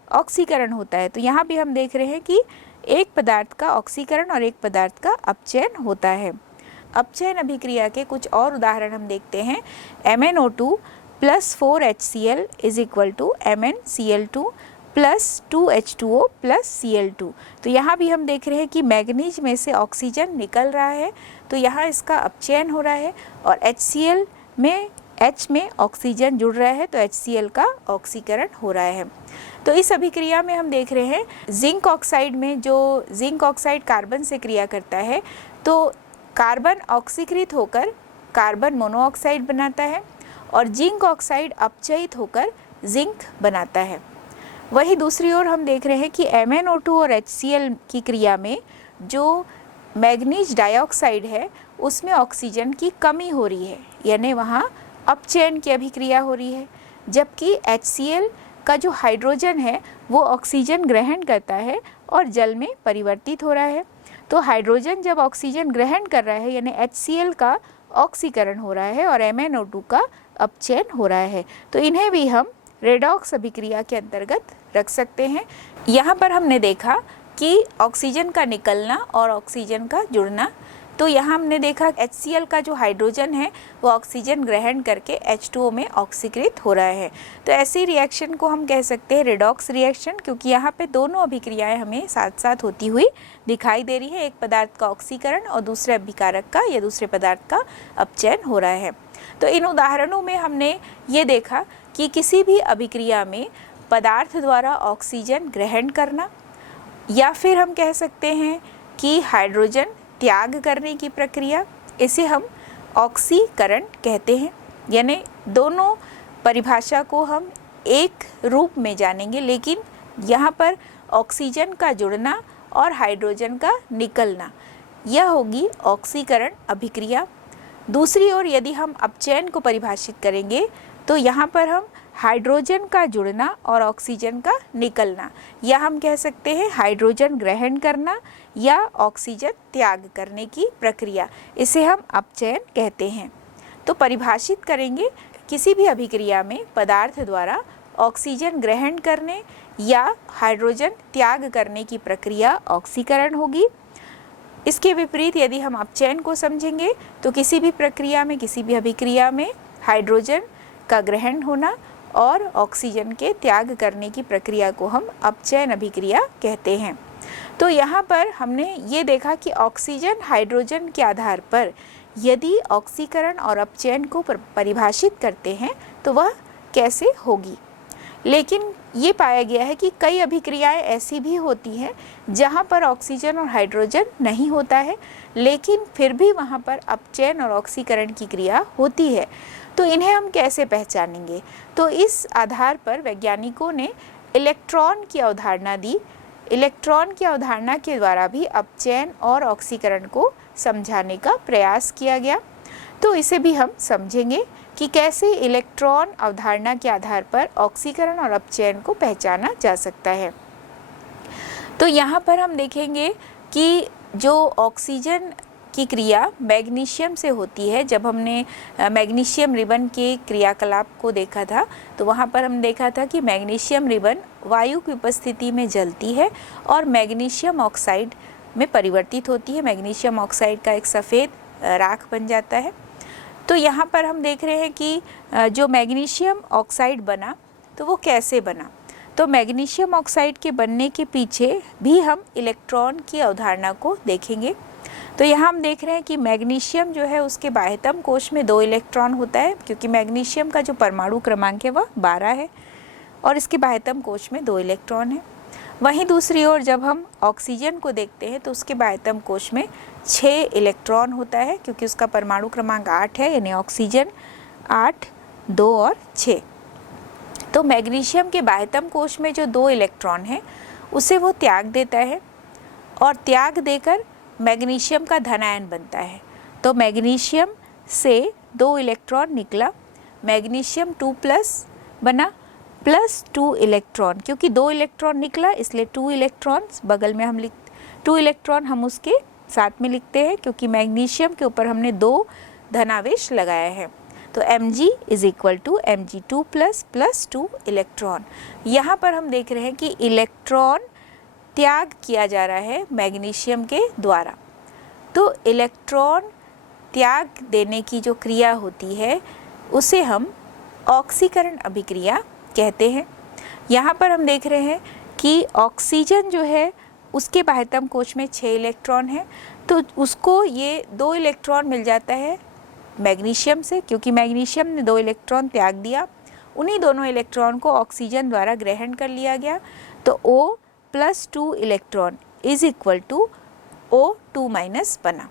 ऑक्सीकरण होता है। तो यहाँ भी हम देख रहे हैं कि एक पदार्थ का ऑक्सीकरण और एक पदार्थ का अपचयन होता है। अपचयन अभिक्रिया के कुछ और उदाहरण हम देखते हैं। MnO2 plus 4HCl is equal to MnCl2 plus 2H2O plus Cl2। तो यहाँ भी हम देख रहे हैं कि मैग्नीज में से ऑक्सीजन निकल रहा है, तो यहाँ इसका अपचयन हो रहा है और HCl में H में ऑक्सीजन जुड़ रहा है, तो HCl का ऑक्सीकरण हो रहा है। तो इस अभिक्रिया में हम देख रहे हैं जिंक ऑक्साइड में, जो जिंक ऑक्साइड कार्बन से क्रिया करता है तो कार्बन ऑक्सीकृत होकर कार्बन मोनोऑक्साइड बनाता है और जिंक ऑक्साइड अपचयित होकर जिंक बनाता है। वही दूसरी ओर हम देख रहे हैं कि MnO2 और HCl की क्रिया में जो मैग्नीज डाइऑक्साइड है उसमें ऑक्सीजन की कमी हो रही है, यानी वहाँ अपचयन की अभिक्रिया हो रही है, जबकि HCl का जो हाइड्रोजन है वो ऑक्सीजन ग्रहण करता है और जल में परिवर्तित हो रहा है। तो हाइड्रोजन जब ऑक्सीजन ग्रहण कर रहा है यानी HCl का ऑक्सीकरण हो रहा है और MnO2 का अपचयन हो रहा है, तो इन्हें भी हम रेडॉक्स अभिक्रिया के अंतर्गत रख सकते हैं। यहाँ पर हमने देखा कि ऑक्सीजन का निकलना और ऑक्सीजन का जुड़ना, तो यहाँ हमने देखा HCl का जो हाइड्रोजन है वो ऑक्सीजन ग्रहण करके H2O में ऑक्सीकृत हो रहा है। तो ऐसी रिएक्शन को हम कह सकते हैं रेडॉक्स रिएक्शन, क्योंकि यहाँ पे दोनों अभिक्रियाएं हमें साथ साथ होती हुई दिखाई दे रही है। एक पदार्थ का ऑक्सीकरण और दूसरे अभिकारक का या दूसरे पदार्थ का अपचयन हो रहा है। तो इन उदाहरणों में हमने ये देखा कि किसी भी अभिक्रिया में पदार्थ द्वारा ऑक्सीजन ग्रहण करना या फिर हम कह सकते हैं कि हाइड्रोजन त्याग करने की प्रक्रिया, इसे हम ऑक्सीकरण कहते हैं। यानी दोनों परिभाषा को हम एक रूप में जानेंगे, लेकिन यहाँ पर ऑक्सीजन का जुड़ना और हाइड्रोजन का निकलना, यह होगी ऑक्सीकरण अभिक्रिया। दूसरी ओर यदि हम अपचयन को परिभाषित करेंगे तो यहाँ पर हम हाइड्रोजन का जुड़ना और ऑक्सीजन का निकलना, या हम कह सकते हैं हाइड्रोजन ग्रहण करना या ऑक्सीजन त्याग करने की प्रक्रिया, इसे हम अपचयन कहते हैं। तो परिभाषित करेंगे, किसी भी अभिक्रिया में पदार्थ द्वारा ऑक्सीजन ग्रहण करने या हाइड्रोजन त्याग करने की प्रक्रिया ऑक्सीकरण होगी। इसके विपरीत यदि हम अपचयन को समझेंगे तो किसी भी प्रक्रिया में, किसी भी अभिक्रिया में हाइड्रोजन का ग्रहण होना और ऑक्सीजन के त्याग करने की प्रक्रिया को हम अपचयन अभिक्रिया कहते हैं। तो यहाँ पर हमने ये देखा कि ऑक्सीजन हाइड्रोजन के आधार पर यदि ऑक्सीकरण और अपचयन को परिभाषित करते हैं तो वह कैसे होगी। लेकिन ये पाया गया है कि कई अभिक्रियाएं ऐसी भी होती हैं जहाँ पर ऑक्सीजन और हाइड्रोजन नहीं होता है, लेकिन फिर भी वहाँ पर अपचयन और ऑक्सीकरण की क्रिया होती है। तो इन्हें हम कैसे पहचानेंगे? तो इस आधार पर वैज्ञानिकों ने इलेक्ट्रॉन की अवधारणा दी। इलेक्ट्रॉन की अवधारणा के द्वारा भी अपचयन और ऑक्सीकरण को समझाने का प्रयास किया गया। तो इसे भी हम समझेंगे कि कैसे इलेक्ट्रॉन अवधारणा के आधार पर ऑक्सीकरण और अपचयन को पहचाना जा सकता है। तो यहाँ पर हम देखेंगे कि जो ऑक्सीजन की क्रिया मैग्नीशियम से होती है, जब हमने मैग्नीशियम रिबन के क्रियाकलाप को देखा था तो वहाँ पर हम देखा था कि मैग्नीशियम रिबन वायु की उपस्थिति में जलती है और मैग्नीशियम ऑक्साइड में परिवर्तित होती है। मैग्नीशियम ऑक्साइड का एक सफ़ेद राख बन जाता है। तो यहाँ पर हम देख रहे हैं कि जो मैग्नीशियम ऑक्साइड बना तो वो कैसे बना। तो मैग्नीशियम ऑक्साइड के बनने के पीछे भी हम इलेक्ट्रॉन की अवधारणा को देखेंगे। तो यहाँ हम देख रहे हैं कि मैग्नीशियम जो है उसके बाह्यतम कोश में 2 इलेक्ट्रॉन होता है, क्योंकि मैग्नीशियम का जो परमाणु क्रमांक है वह 12 है और इसके बाह्यतम कोश में 2 इलेक्ट्रॉन है। वहीं दूसरी ओर जब हम ऑक्सीजन को देखते हैं तो उसके बाह्यतम कोश में 6 इलेक्ट्रॉन होता है, क्योंकि उसका परमाणु क्रमांक 8 है, यानी ऑक्सीजन 8, 2 और 6। तो मैग्नीशियम के बाह्यतम कोश में जो 2 इलेक्ट्रॉन है उसे वो त्याग देता है और त्याग देकर मैग्नीशियम का धनायन बनता है। तो मैग्नीशियम से 2 इलेक्ट्रॉन निकला, मैग्नीशियम 2+ बना प्लस 2 इलेक्ट्रॉन, क्योंकि 2 इलेक्ट्रॉन निकला इसलिए 2 इलेक्ट्रॉन बगल में हम 2 इलेक्ट्रॉन हम उसके साथ में लिखते हैं, क्योंकि मैग्नीशियम के ऊपर हमने 2 धनावेश लगाया है। तो Mg = Mg2+ + 2 इलेक्ट्रॉन। यहाँ पर हम देख रहे हैं कि इलेक्ट्रॉन त्याग किया जा रहा है मैग्नीशियम के द्वारा। तो इलेक्ट्रॉन त्याग देने की जो क्रिया होती है उसे हम ऑक्सीकरण अभिक्रिया कहते हैं। यहाँ पर हम देख रहे हैं कि ऑक्सीजन जो है उसके बाह्यतम कोश में 6 इलेक्ट्रॉन है, तो उसको ये 2 इलेक्ट्रॉन मिल जाता है मैग्नीशियम से, क्योंकि मैग्नीशियम ने 2 इलेक्ट्रॉन त्याग दिया, उन्हीं दोनों इलेक्ट्रॉन को ऑक्सीजन द्वारा ग्रहण कर लिया गया। तो O+2 electron is equal to O2- बना।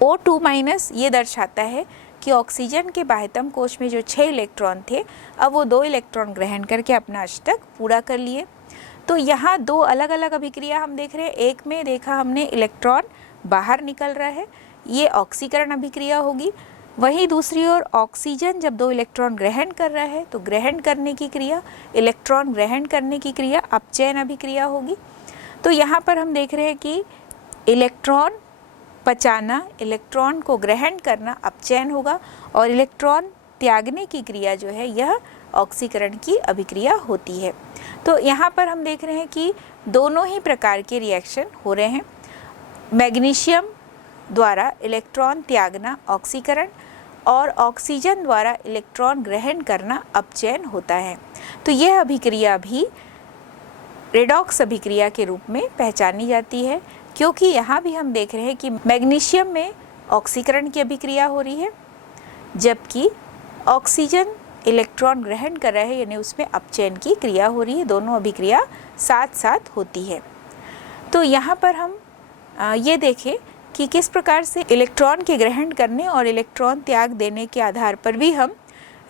O2- ये दर्शाता है कि ऑक्सीजन के बाह्यतम कोश में जो 6 इलेक्ट्रॉन थे, अब वो 2 इलेक्ट्रॉन ग्रहण करके अपना अष्टक पूरा कर लिए। तो यहाँ 2 अलग अलग अभिक्रिया हम देख रहे हैं। एक में देखा हमने इलेक्ट्रॉन बाहर निकल रहा है, ये ऑक्सीकरण अभिक्रिया होगी। वहीं दूसरी ओर ऑक्सीजन जब 2 इलेक्ट्रॉन ग्रहण कर रहा है तो ग्रहण करने की क्रिया, इलेक्ट्रॉन ग्रहण करने की क्रिया अपचयन अभिक्रिया होगी। तो यहाँ पर हम देख रहे हैं कि इलेक्ट्रॉन पचाना, इलेक्ट्रॉन को ग्रहण करना अपचयन होगा, और इलेक्ट्रॉन त्यागने की क्रिया जो है यह ऑक्सीकरण की अभिक्रिया होती है। तो यहाँ पर हम देख रहे हैं कि दोनों ही प्रकार के रिएक्शन हो रहे हैं। मैग्नीशियम द्वारा इलेक्ट्रॉन त्यागना ऑक्सीकरण, और ऑक्सीजन द्वारा इलेक्ट्रॉन ग्रहण करना अपचयन होता है। तो यह अभिक्रिया भी रेडॉक्स अभिक्रिया के रूप में पहचानी जाती है, क्योंकि यहाँ भी हम देख रहे हैं कि मैग्नीशियम में ऑक्सीकरण की अभिक्रिया हो रही है, जबकि ऑक्सीजन इलेक्ट्रॉन ग्रहण कर रहा है, यानी उसमें अपचयन की क्रिया हो रही है। दोनों अभिक्रिया साथ साथ होती है। तो यहाँ पर हम ये देखें कि किस प्रकार से इलेक्ट्रॉन के ग्रहण करने और इलेक्ट्रॉन त्याग देने के आधार पर भी हम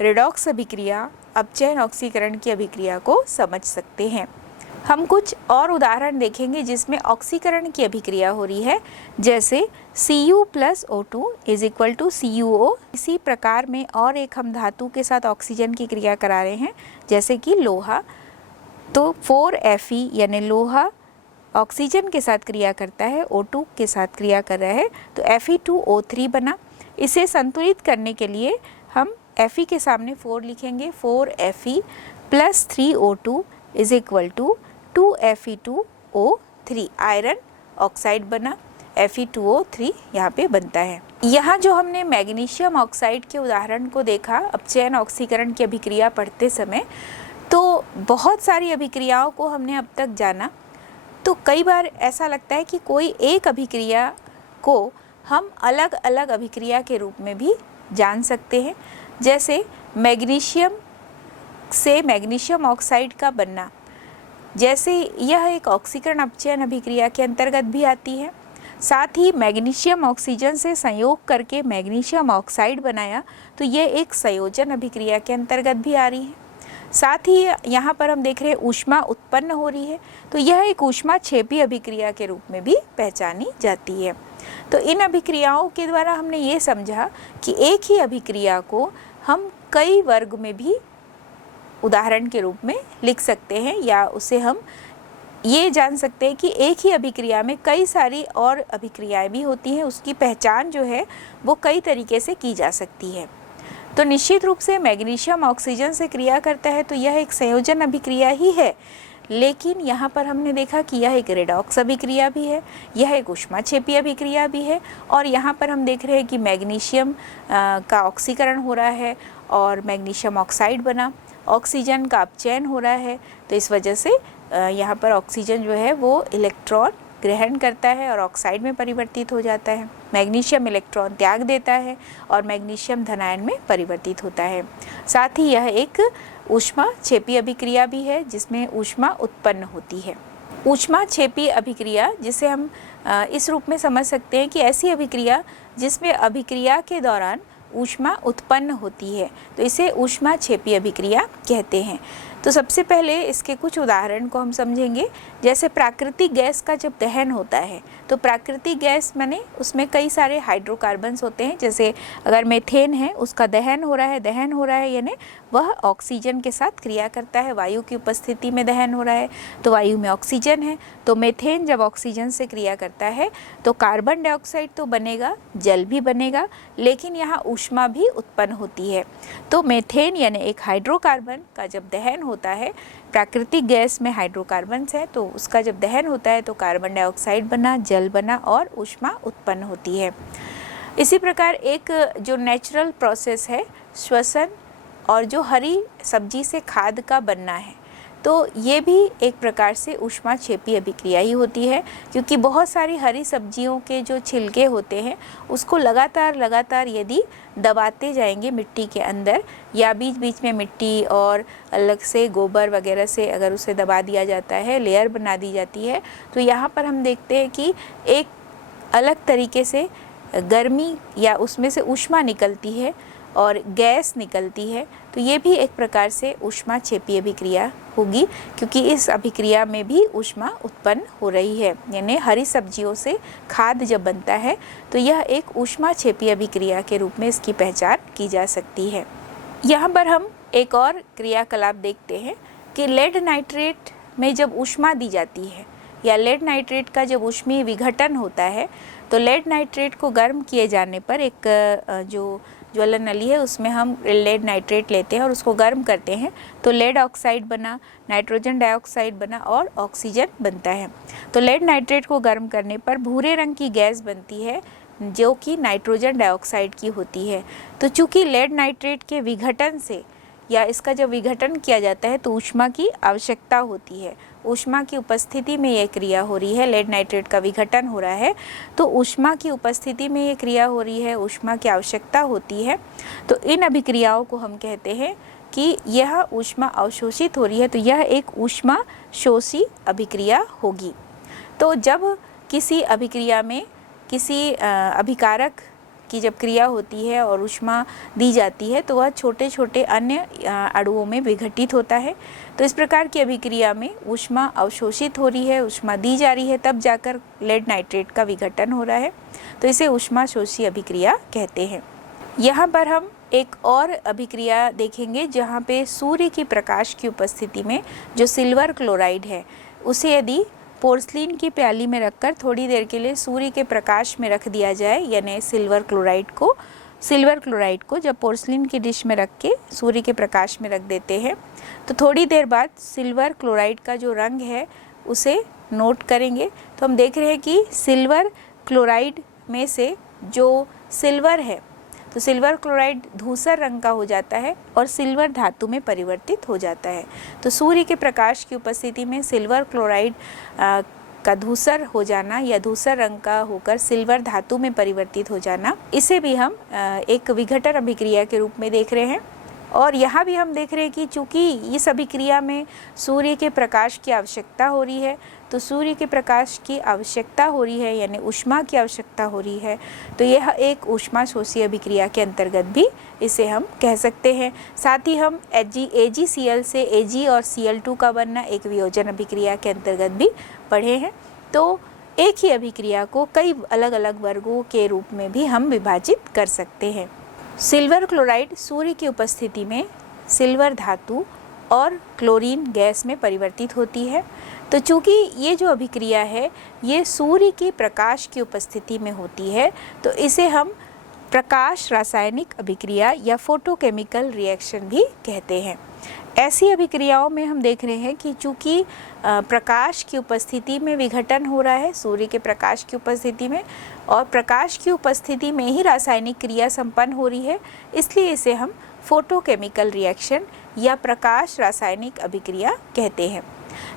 रेडॉक्स अभिक्रिया, अपचयन ऑक्सीकरण की अभिक्रिया को समझ सकते हैं। हम कुछ और उदाहरण देखेंगे जिसमें ऑक्सीकरण की अभिक्रिया हो रही है, जैसे Cu+O2 is equal to CuO। इसी प्रकार में और एक हम धातु के साथ ऑक्सीजन की क्रिया करा रहे हैं, जैसे कि लोहा। तो 4Fe यानी लोहा ऑक्सीजन के साथ क्रिया करता है, O2 के साथ क्रिया कर रहा है, तो Fe2O3 बना। इसे संतुलित करने के लिए हम Fe के सामने 4 लिखेंगे, 4Fe + 3O2 is equal to 2Fe2O3, iron oxide बना, Fe2O3 यहाँ पे बनता है। यहाँ जो हमने मैग्नीशियम ऑक्साइड के उदाहरण को देखा अपचयन ऑक्सीकरण की अभिक्रिया पढ़ते समय, तो बहुत सारी अभिक्रियाओं को हमने अब तक जाना। तो कई बार ऐसा लगता है कि कोई एक अभिक्रिया को हम अलग अलग अभिक्रिया के रूप में भी जान सकते हैं, जैसे मैग्नीशियम से मैग्नीशियम ऑक्साइड का बनना, जैसे यह एक ऑक्सीकरण अपचयन अभिक्रिया के अंतर्गत भी आती है। साथ ही मैग्नीशियम ऑक्सीजन से संयोग करके मैग्नीशियम ऑक्साइड बनाया, तो यह एक संयोजन अभिक्रिया के अंतर्गत भी आ रही है। साथ ही यहाँ पर हम देख रहे हैं ऊष्मा उत्पन्न हो रही है, तो यह एक ऊष्माक्षेपी अभिक्रिया के रूप में भी पहचानी जाती है। तो इन अभिक्रियाओं के द्वारा हमने ये समझा कि एक ही अभिक्रिया को हम कई वर्ग में भी उदाहरण के रूप में लिख सकते हैं, या उसे हम ये जान सकते हैं कि एक ही अभिक्रिया में कई सारी और अभिक्रियाएं भी होती हैं, उसकी पहचान जो है वो कई तरीके से की जा सकती है। तो निश्चित रूप से मैग्नीशियम ऑक्सीजन से क्रिया करता है, तो यह एक संयोजन अभिक्रिया ही है, लेकिन यहाँ पर हमने देखा कि यह एक रेडॉक्स अभिक्रिया भी है, यह एक ऊष्माक्षेपी अभिक्रिया भी है, और यहाँ पर हम देख रहे हैं कि मैग्नीशियम का ऑक्सीकरण हो रहा है और मैग्नीशियम ऑक्साइड बना, ऑक्सीजन का अपचयन हो रहा है। तो इस वजह से यहाँ पर ऑक्सीजन जो है वो इलेक्ट्रॉन ग्रहण करता है और ऑक्साइड में परिवर्तित हो जाता है, मैग्नीशियम इलेक्ट्रॉन त्याग देता है और मैग्नीशियम धनायन में परिवर्तित होता है। साथ ही यह एक ऊष्माक्षेपी अभिक्रिया भी है जिसमें ऊष्मा उत्पन्न होती है। ऊष्माक्षेपी अभिक्रिया जिसे हम इस रूप में समझ सकते हैं कि ऐसी अभिक्रिया जिसमें अभिक्रिया के दौरान ऊष्मा उत्पन्न होती है, तो इसे ऊष्माक्षेपी अभिक्रिया कहते हैं। तो सबसे पहले इसके कुछ उदाहरण को हम समझेंगे। जैसे प्राकृतिक गैस का जब दहन होता है, तो प्राकृतिक गैस माने उसमें कई सारे हाइड्रोकार्बन्स होते हैं। जैसे अगर मीथेन है, उसका दहन हो रहा है यानी वह ऑक्सीजन के साथ क्रिया करता है, वायु की उपस्थिति में दहन हो रहा है, तो वायु में ऑक्सीजन है, तो मीथेन जब ऑक्सीजन से क्रिया करता है तो कार्बन डाइऑक्साइड तो बनेगा, जल भी बनेगा, लेकिन यहाँ ऊष्मा भी उत्पन्न होती है। तो मीथेन यानी एक हाइड्रोकार्बन का जब दहन होता है, प्राकृतिक गैस में हाइड्रोकार्बन्स है, तो उसका जब दहन होता है तो कार्बन डाइऑक्साइड बना, जल बना और ऊष्मा उत्पन्न होती है। इसी प्रकार एक जो नेचुरल प्रोसेस है श्वसन और जो हरी सब्जी से खाद का बनना है, तो ये भी एक प्रकार से ऊष्माक्षेपी अभिक्रिया ही होती है, क्योंकि बहुत सारी हरी सब्जियों के जो छिलके होते हैं उसको लगातार यदि दबाते जाएंगे मिट्टी के अंदर, या बीच बीच में मिट्टी और अलग से गोबर वगैरह से अगर उसे दबा दिया जाता है, लेयर बना दी जाती है, तो यहाँ पर हम देखते हैं कि एक अलग तरीके से गर्मी या उसमें से ऊष्मा निकलती है और गैस निकलती है। तो ये भी एक प्रकार से ऊष्माक्षेपी अभिक्रिया होगी, क्योंकि इस अभिक्रिया में भी ऊष्मा उत्पन्न हो रही है। यानी हरी सब्जियों से खाद जब बनता है तो यह एक ऊष्माक्षेपी अभिक्रिया के रूप में इसकी पहचान की जा सकती है। यहाँ पर हम एक और क्रियाकलाप देखते हैं कि लेड नाइट्रेट में जब ऊष्मा दी जाती है या लेड नाइट्रेट का जब ऊष्मीय विघटन होता है, तो लेड नाइट्रेट को गर्म किए जाने पर एक जो ज्वलन नली है उसमें हम लेड नाइट्रेट लेते हैं और उसको गर्म करते हैं, तो लेड ऑक्साइड बना, नाइट्रोजन डाइऑक्साइड बना और ऑक्सीजन बनता है। तो लेड नाइट्रेट को गर्म करने पर भूरे रंग की गैस बनती है जो कि नाइट्रोजन डाइऑक्साइड की होती है। तो चूँकि लेड नाइट्रेट के विघटन से या इसका जब विघटन किया जाता है तो ऊष्मा की आवश्यकता होती है, ऊष्मा की उपस्थिति में यह क्रिया हो रही है, लेड नाइट्रेट का विघटन हो रहा है, तो ऊष्मा की उपस्थिति में ये क्रिया हो रही है, ऊष्मा की आवश्यकता होती है। तो इन अभिक्रियाओं को हम कहते हैं कि यह ऊष्मा अवशोषित हो रही है, तो यह एक ऊष्मा शोषी अभिक्रिया होगी। तो जब किसी अभिक्रिया में किसी अभिकारक की जब क्रिया होती है और ऊष्मा दी जाती है तो वह छोटे छोटे अन्य अणुओं में विघटित होता है। तो इस प्रकार की अभिक्रिया में ऊष्मा अवशोषित हो रही है, ऊष्मा दी जा रही है, तब जाकर लेड नाइट्रेट का विघटन हो रहा है, तो इसे ऊष्मा शोषी अभिक्रिया कहते हैं। यहाँ पर हम एक और अभिक्रिया देखेंगे जहाँ पे सूर्य की प्रकाश की उपस्थिति में जो सिल्वर क्लोराइड है उसे यदि पोर्सलिन की प्याली में रखकर थोड़ी देर के लिए सूर्य के प्रकाश में रख दिया जाए, यानी सिल्वर क्लोराइड को जब पोर्सलिन की डिश में रख के सूर्य के प्रकाश में रख देते हैं, तो थोड़ी देर बाद सिल्वर क्लोराइड का जो रंग है उसे नोट करेंगे, तो हम देख रहे हैं कि सिल्वर क्लोराइड में से जो सिल्वर है, तो सिल्वर क्लोराइड धूसर रंग का हो जाता है और सिल्वर धातु में परिवर्तित हो जाता है। तो सूर्य के प्रकाश की उपस्थिति में सिल्वर क्लोराइड का धूसर हो जाना या धूसर रंग का होकर सिल्वर धातु में परिवर्तित हो जाना, इसे भी हम एक विघटन अभिक्रिया के रूप में देख रहे हैं। और यहाँ भी हम देख रहे हैं कि चूँकि इस अभिक्रिया में सूर्य के प्रकाश की आवश्यकता हो रही है, तो सूर्य के प्रकाश की आवश्यकता हो रही है यानी ऊष्मा की आवश्यकता हो रही है, तो यह एक ऊष्मा शोषी अभिक्रिया के अंतर्गत भी इसे हम कह सकते हैं। साथ ही हम AgCl से Ag और Cl2 का बनना एक वियोजन अभिक्रिया के अंतर्गत भी पढ़े हैं। तो एक ही अभिक्रिया को कई अलग अलग वर्गों के रूप में भी हम विभाजित कर सकते हैं। सिल्वर क्लोराइड सूर्य की उपस्थिति में सिल्वर धातु और क्लोरीन गैस में परिवर्तित होती है। तो चूँकि ये जो अभिक्रिया है ये सूर्य की प्रकाश की उपस्थिति में होती है, तो इसे हम प्रकाश रासायनिक अभिक्रिया या फोटोकेमिकल रिएक्शन भी कहते हैं। ऐसी अभिक्रियाओं में हम देख रहे हैं कि चूँकि प्रकाश की उपस्थिति में विघटन हो रहा है, सूर्य के प्रकाश की उपस्थिति में, और प्रकाश की उपस्थिति में ही रासायनिक क्रिया संपन्न हो रही है, इसलिए इसे हम फोटोकेमिकल रिएक्शन या प्रकाश रासायनिक अभिक्रिया कहते हैं।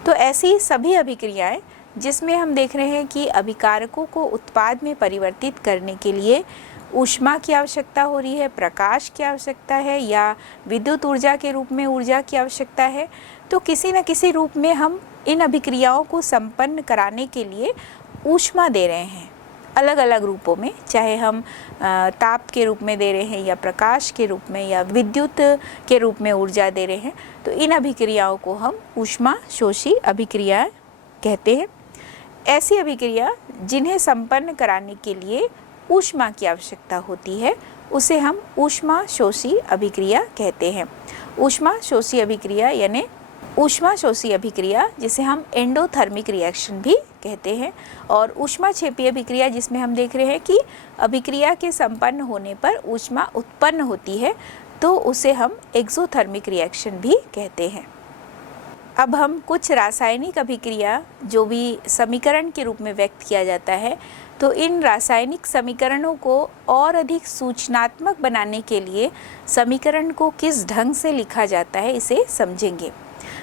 तो ऐसी सभी अभिक्रियाएं जिसमें हम देख रहे हैं कि अभिकारकों को उत्पाद में परिवर्तित करने के लिए ऊष्मा की आवश्यकता हो रही है, प्रकाश की आवश्यकता है या विद्युत ऊर्जा के रूप में ऊर्जा की आवश्यकता है, तो किसी न किसी रूप में हम इन अभिक्रियाओं को संपन्न कराने के लिए ऊष्मा दे रहे हैं अलग अलग रूपों में, चाहे हम ताप के रूप में दे रहे हैं या प्रकाश के रूप में या विद्युत के रूप में ऊर्जा दे रहे हैं, तो इन अभिक्रियाओं को हम ऊष्मा शोषी अभिक्रिया कहते हैं। ऐसी अभिक्रिया जिन्हें संपन्न कराने के लिए ऊष्मा की आवश्यकता होती है उसे हम ऊष्मा शोषी अभिक्रिया कहते हैं। ऊष्मा शोषी अभिक्रिया यानी ऊष्मा शोषी अभिक्रिया जिसे हम एंडोथर्मिक रिएक्शन भी कहते हैं, और ऊष्माक्षेपी अभिक्रिया जिसमें हम देख रहे हैं कि अभिक्रिया के संपन्न होने पर ऊष्मा उत्पन्न होती है, तो उसे हम एक्सोथर्मिक रिएक्शन भी कहते हैं। अब हम कुछ रासायनिक अभिक्रिया जो भी समीकरण के रूप में व्यक्त किया जाता है, तो इन रासायनिक समीकरणों को और अधिक सूचनात्मक बनाने के लिए समीकरण को किस ढंग से लिखा जाता है इसे समझेंगे।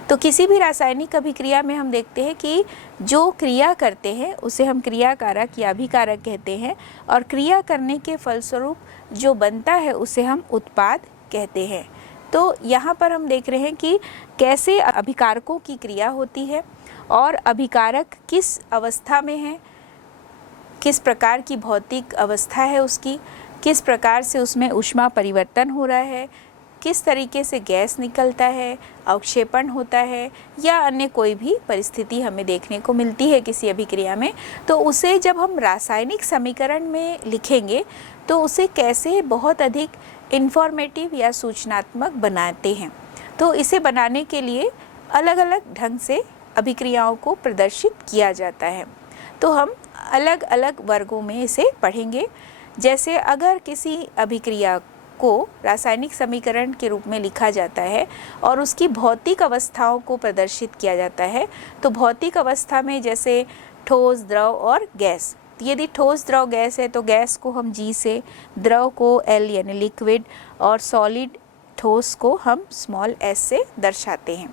तो किसी भी रासायनिक अभिक्रिया में हम देखते हैं कि जो क्रिया करते हैं उसे हम क्रियाकारक या अभिकारक कहते हैं, और क्रिया करने के फलस्वरूप जो बनता है उसे हम उत्पाद कहते हैं। तो यहाँ पर हम देख रहे हैं कि कैसे अभिकारकों की क्रिया होती है और अभिकारक किस अवस्था में है, किस प्रकार की भौतिक अवस्था है उसकी, किस प्रकार से उसमें ऊष्मा परिवर्तन हो रहा है, किस तरीके से गैस निकलता है, अवक्षेपण होता है या अन्य कोई भी परिस्थिति हमें देखने को मिलती है किसी अभिक्रिया में, तो उसे जब हम रासायनिक समीकरण में लिखेंगे तो उसे कैसे बहुत अधिक इन्फॉर्मेटिव या सूचनात्मक बनाते हैं। तो इसे बनाने के लिए अलग अलग ढंग से अभिक्रियाओं को प्रदर्शित किया जाता है। तो हम अलग अलग वर्गों में इसे पढ़ेंगे। जैसे अगर किसी अभिक्रिया को रासायनिक समीकरण के रूप में लिखा जाता है और उसकी भौतिक अवस्थाओं को प्रदर्शित किया जाता है, तो भौतिक अवस्था में जैसे ठोस, द्रव और गैस। यदि ठोस, द्रव, गैस है तो गैस को हम G से, द्रव को L यानी लिक्विड और सॉलिड ठोस को हम स्मॉल s से दर्शाते हैं।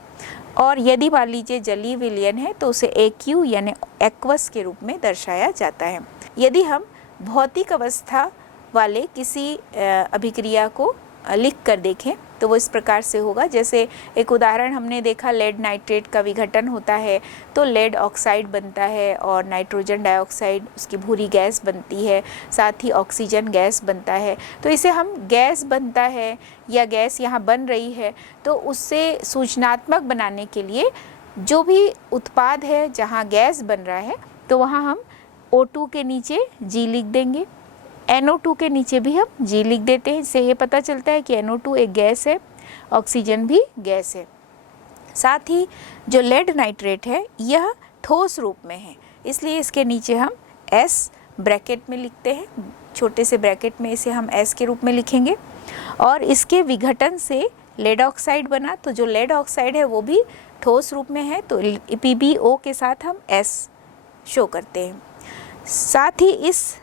और यदि मान लीजिए जलीय विलयन है तो उसे AQ यानी एक्वस के रूप में दर्शाया जाता है। यदि हम भौतिक अवस्था वाले किसी अभिक्रिया को लिख कर देखें तो वो इस प्रकार से होगा। जैसे एक उदाहरण हमने देखा, लेड नाइट्रेट का विघटन होता है तो लेड ऑक्साइड बनता है और नाइट्रोजन डाइऑक्साइड उसकी भूरी गैस बनती है, साथ ही ऑक्सीजन गैस बनता है। तो इसे हम गैस बनता है या गैस यहाँ बन रही है, तो उससे सूचनात्मक बनाने के लिए जो भी उत्पाद है जहाँ गैस बन रहा है तो वहाँ हम O2 के नीचे G लिख देंगे, NO2 के नीचे भी हम G लिख देते हैं। इससे ये पता चलता है कि NO2 एक गैस है, ऑक्सीजन भी गैस है। साथ ही जो लेड नाइट्रेट है यह ठोस रूप में है, इसलिए इसके नीचे हम S ब्रैकेट में लिखते हैं, छोटे से ब्रैकेट में इसे हम S के रूप में लिखेंगे। और इसके विघटन से लेड ऑक्साइड बना, तो जो लेड ऑक्साइड है वो भी ठोस रूप में है, तो PbO के साथ हम S शो करते हैं। साथ ही इस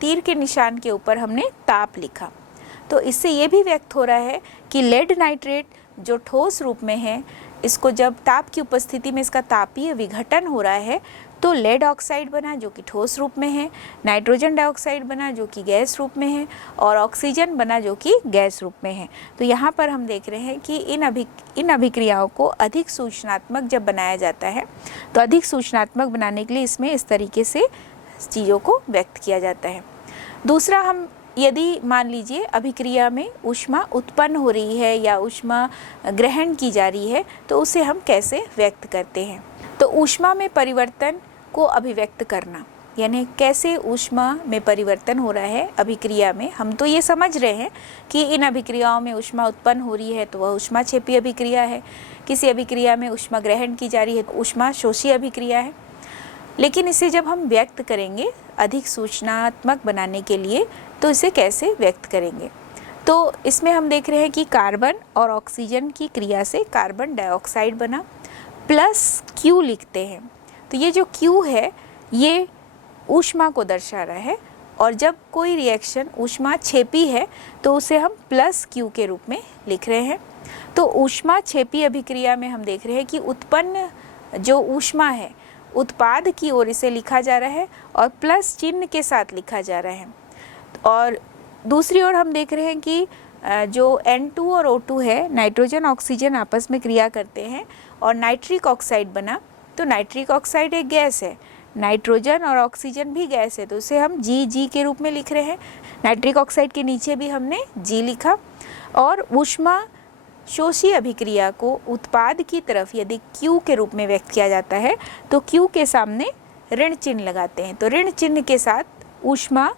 तीर के निशान के ऊपर हमने ताप लिखा, तो इससे ये भी व्यक्त हो रहा है कि लेड नाइट्रेट जो ठोस रूप में है, इसको जब ताप की उपस्थिति में इसका तापीय विघटन हो रहा है तो लेड ऑक्साइड बना जो कि ठोस रूप में है, नाइट्रोजन डाइऑक्साइड बना जो कि गैस रूप में है और ऑक्सीजन बना जो कि गैस रूप में है। तो यहाँ पर हम देख रहे हैं कि इन अभिक्रियाओं को अधिक सूचनात्मक जब बनाया जाता है तो अधिक सूचनात्मक बनाने के लिए इसमें इस तरीके से चीज़ों को व्यक्त किया जाता है। दूसरा, हम यदि मान लीजिए अभिक्रिया में ऊष्मा उत्पन्न हो रही है या ऊष्मा ग्रहण की जा रही है तो उसे हम कैसे व्यक्त करते हैं। तो ऊष्मा में परिवर्तन को अभिव्यक्त करना, यानी कैसे ऊष्मा में परिवर्तन हो रहा है अभिक्रिया में। हम तो ये समझ रहे हैं कि इन अभिक्रियाओं में ऊष्मा उत्पन्न हो रही है तो वह ऊष्माक्षेपी अभिक्रिया है, किसी अभिक्रिया में ऊष्मा ग्रहण की जा रही है तो ऊष्मा शोषी अभिक्रिया है। लेकिन इसे जब हम व्यक्त करेंगे अधिक सूचनात्मक बनाने के लिए तो इसे कैसे व्यक्त करेंगे। तो इसमें हम देख रहे हैं कि कार्बन और ऑक्सीजन की क्रिया से कार्बन डाइऑक्साइड बना, प्लस Q लिखते हैं। तो ये जो Q है ये ऊष्मा को दर्शा रहा है, और जब कोई रिएक्शन ऊष्माक्षेपी है तो उसे हम प्लस Q के रूप में लिख रहे हैं। तो ऊष्माक्षेपी अभिक्रिया में हम देख रहे हैं कि उत्पन्न जो ऊष्मा है उत्पाद की ओर इसे लिखा जा रहा है और प्लस चिन्ह के साथ लिखा जा रहा है। और दूसरी ओर हम देख रहे हैं कि जो N2 और O2 है, नाइट्रोजन ऑक्सीजन आपस में क्रिया करते हैं और नाइट्रिक ऑक्साइड बना। तो नाइट्रिक ऑक्साइड एक गैस है, नाइट्रोजन और ऑक्सीजन भी गैस है, तो उसे हम G के रूप में लिख रहे हैं। नाइट्रिक ऑक्साइड के नीचे भी हमने G लिखा। और ऊष्मा शोषी अभिक्रिया को उत्पाद की तरफ यदि Q के रूप में व्यक्त किया जाता है तो Q के सामने ऋण चिन्ह लगाते हैं, तो ऋण चिन्ह के साथ ऊष्मा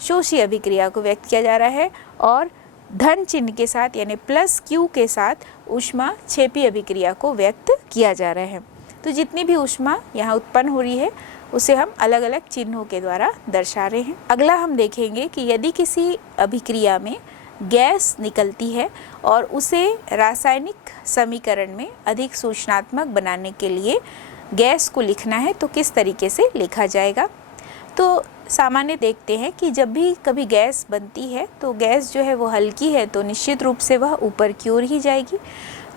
शोषी अभिक्रिया को व्यक्त किया जा रहा है, और धन चिन्ह के साथ यानी प्लस Q के साथ ऊष्मा क्षेपी अभिक्रिया को व्यक्त किया जा रहा है। तो जितनी भी ऊष्मा यहाँ उत्पन्न हो रही है उसे हम अलग अलग चिन्हों के द्वारा दर्शा रहे हैं। अगला हम देखेंगे कि यदि किसी अभिक्रिया में गैस निकलती है और उसे रासायनिक समीकरण में अधिक सूचनात्मक बनाने के लिए गैस को लिखना है तो किस तरीके से लिखा जाएगा। तो सामान्य देखते हैं कि जब भी कभी गैस बनती है तो गैस जो है वो हल्की है तो निश्चित रूप से वह ऊपर की ओर ही जाएगी।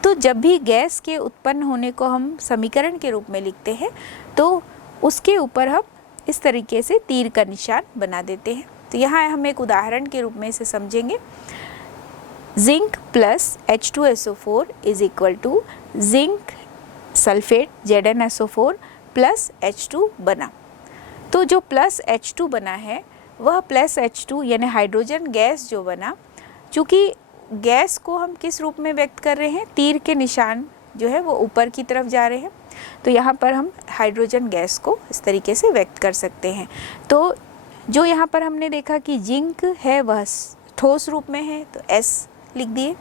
तो जब भी गैस के उत्पन्न होने को हम समीकरण के रूप में लिखते हैं तो उसके ऊपर हम इस तरीके से तीर का निशान बना देते हैं। तो यहाँ हम एक उदाहरण के रूप में इसे समझेंगे। Zinc plus H2SO4 is equal to zinc sulphate ZnSO4 plus H2 बना। तो जो प्लस H2 बना है वह प्लस H2 यानी हाइड्रोजन गैस जो बना, चूँकि गैस को हम किस रूप में व्यक्त कर रहे हैं, तीर के निशान जो है वो ऊपर की तरफ जा रहे हैं, तो यहाँ पर हम हाइड्रोजन गैस को इस तरीके से व्यक्त कर सकते हैं। तो जो यहाँ पर हमने देखा कि जिंक है वह ठोस रूप में है तो S लिख दिए।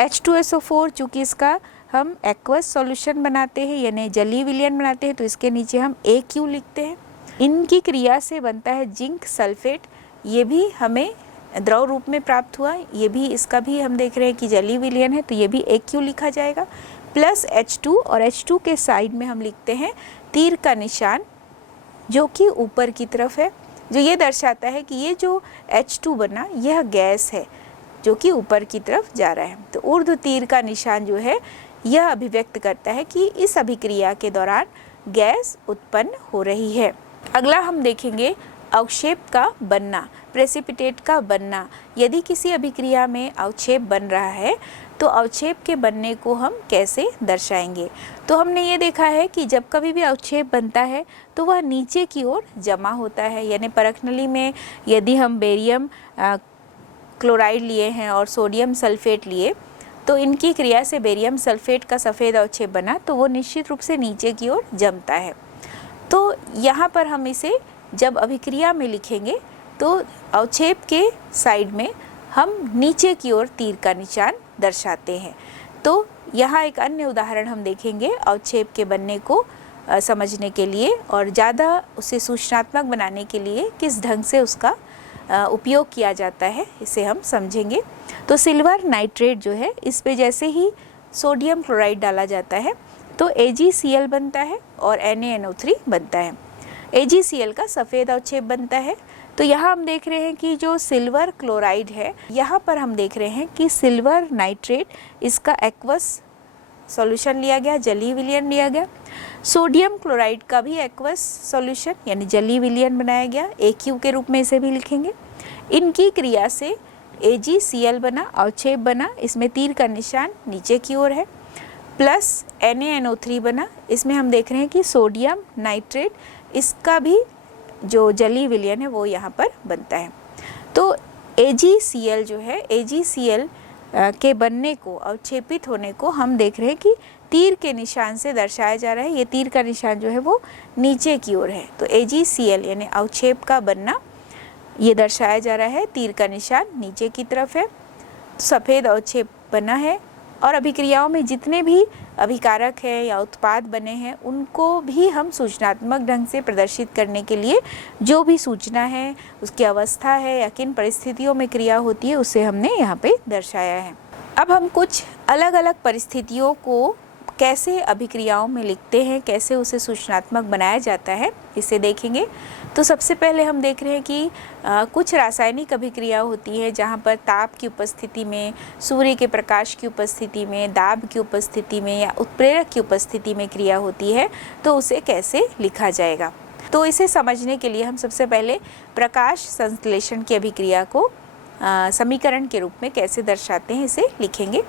H2SO4 चूँकि इसका हम एक्वस सॉल्यूशन बनाते हैं यानी जलीय विलयन बनाते हैं तो इसके नीचे हम AQ लिखते हैं। इनकी क्रिया से बनता है जिंक सल्फेट, ये भी हमें द्रव रूप में प्राप्त हुआ, ये भी इसका भी हम देख रहे हैं कि जलीय विलयन है तो ये भी AQ लिखा जाएगा। प्लस H2 और H2 के साइड में हम लिखते हैं तीर का निशान जो कि ऊपर की तरफ है, जो ये दर्शाता है कि ये जो H2 बना यह गैस है जो कि ऊपर की तरफ जा रहा है। तो ऊर्ध्व तीर का निशान जो है यह अभिव्यक्त करता है कि इस अभिक्रिया के दौरान गैस उत्पन्न हो रही है। अगला हम देखेंगे अवक्षेप का बनना, प्रेसिपिटेट का बनना। यदि किसी अभिक्रिया में अवक्षेप बन रहा है तो अवक्षेप के बनने को हम कैसे दर्शाएंगे। तो हमने ये देखा है कि जब कभी भी अवक्षेप बनता है तो वह नीचे की ओर जमा होता है, यानी परख नली में यदि हम बेरियम क्लोराइड लिए हैं और सोडियम सल्फेट लिए तो इनकी क्रिया से बेरियम सल्फेट का सफ़ेद अवक्षेप बना तो वो निश्चित रूप से नीचे की ओर जमता है। तो यहाँ पर हम इसे जब अभिक्रिया में लिखेंगे तो अवक्षेप के साइड में हम नीचे की ओर तीर का निशान दर्शाते हैं। तो यहाँ एक अन्य उदाहरण हम देखेंगे अवक्षेप के बनने को समझने के लिए और ज़्यादा उसे सूचनात्मक बनाने के लिए किस ढंग से उसका उपयोग किया जाता है इसे हम समझेंगे। तो सिल्वर नाइट्रेट जो है इस पे जैसे ही सोडियम क्लोराइड डाला जाता है तो AgCl बनता है और NaNO3 बनता है। AgCl का सफ़ेद अवक्षेप बनता है। तो यहाँ हम देख रहे हैं कि जो सिल्वर क्लोराइड है यहाँ पर हम देख रहे हैं कि सिल्वर नाइट्रेट इसका एक्वस सॉल्यूशन लिया गया, जलीय विलयन लिया गया। सोडियम क्लोराइड का भी एक्वस सॉल्यूशन यानी जलीय विलयन बनाया गया, AQ के रूप में इसे भी लिखेंगे। इनकी क्रिया से AgCl बना, अवक्षेप बना, इसमें तीर का निशान नीचे की ओर है। प्लस NaNO3 बना, इसमें हम देख रहे हैं कि सोडियम नाइट्रेट इसका भी जो जलीय विलयन है वो यहाँ पर बनता है। तो AgCl जो है AgCl के बनने को, अवक्षेपित होने को हम देख रहे हैं कि तीर के निशान से दर्शाया जा रहा है। ये तीर का निशान जो है वो नीचे की ओर है। तो AgCl यानी अवक्षेप का बनना ये दर्शाया जा रहा है, तीर का निशान नीचे की तरफ है, सफ़ेद अवक्षेप बना है। और अभिक्रियाओं में जितने भी अभिकारक हैं या उत्पाद बने हैं उनको भी हम सूचनात्मक ढंग से प्रदर्शित करने के लिए जो भी सूचना है, उसकी अवस्था है या किन परिस्थितियों में क्रिया होती है उसे हमने यहाँ पे दर्शाया है। अब हम कुछ अलग अलग परिस्थितियों को कैसे अभिक्रियाओं में लिखते हैं, कैसे उसे सूचनात्मक बनाया जाता है इसे देखेंगे। तो सबसे पहले हम देख रहे हैं कि कुछ रासायनिक अभिक्रिया होती है जहाँ पर ताप की उपस्थिति में, सूर्य के प्रकाश की उपस्थिति में, दाब की उपस्थिति में या उत्प्रेरक की उपस्थिति में क्रिया होती है, तो उसे कैसे लिखा जाएगा। तो इसे समझने के लिए हम सबसे पहले प्रकाश संश्लेषण की अभिक्रिया को समीकरण के रूप में कैसे दर्शाते हैं इसे लिखेंगे।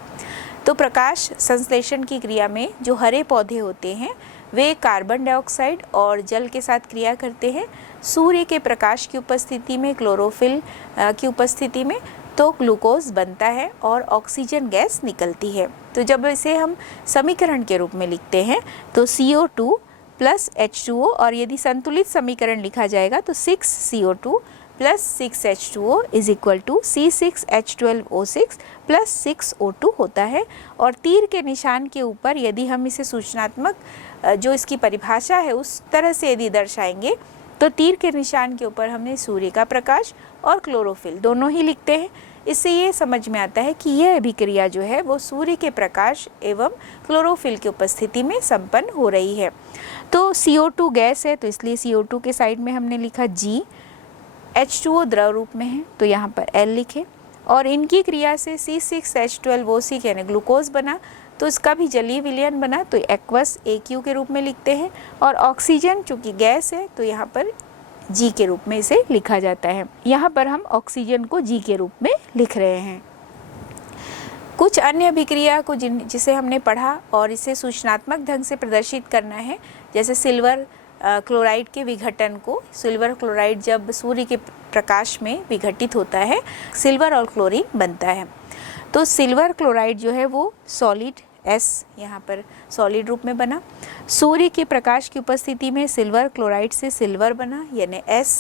तो प्रकाश संश्लेषण की क्रिया में जो हरे पौधे होते हैं वे कार्बन डाइऑक्साइड और जल के साथ क्रिया करते हैं। सूर्य के प्रकाश की उपस्थिति में, क्लोरोफिल की उपस्थिति में तो ग्लूकोज बनता है और ऑक्सीजन गैस निकलती है। तो जब इसे हम समीकरण के रूप में लिखते हैं तो CO2 प्लस H2O, और यदि संतुलित समीकरण लिखा जाएगा तो 6CO2 plus 6H2O is equal to C6H12O6 plus 6O2 होता है। और तीर के निशान के ऊपर यदि हम इसे सूचनात्मक जो इसकी परिभाषा है उस तरह से यदि दर्शाएंगे तो तीर के निशान के ऊपर हमने सूर्य का प्रकाश और क्लोरोफिल दोनों ही लिखते हैं। इससे ये समझ में आता है कि यह अभिक्रिया जो है वो सूर्य के प्रकाश एवं क्लोरोफिल की उपस्थिति में संपन्न हो रही है। तो CO2 गैस है तो इसलिए CO2 के साइड में हमने लिखा G। H2O द्रव रूप में है तो यहाँ पर L लिखे। और इनकी क्रिया से C6H12O6 यानी ग्लूकोज बना तो इसका भी जलीय विलयन बना तो एक्वस AQ के रूप में लिखते हैं। और ऑक्सीजन चूँकि गैस है तो यहाँ पर G के रूप में इसे लिखा जाता है। यहाँ पर हम ऑक्सीजन को G के रूप में लिख रहे हैं। कुछ अन्य अभिक्रिया को जिसे हमने पढ़ा और इसे सूचनात्मक ढंग से प्रदर्शित करना है, जैसे सिल्वर क्लोराइड के विघटन को। सिल्वर क्लोराइड जब सूर्य के प्रकाश में विघटित होता है सिल्वर और क्लोरीन बनता है। तो सिल्वर क्लोराइड जो है वो सॉलिड S यहाँ पर सॉलिड रूप में बना। सूर्य के प्रकाश की उपस्थिति में सिल्वर क्लोराइड से सिल्वर बना यानी S,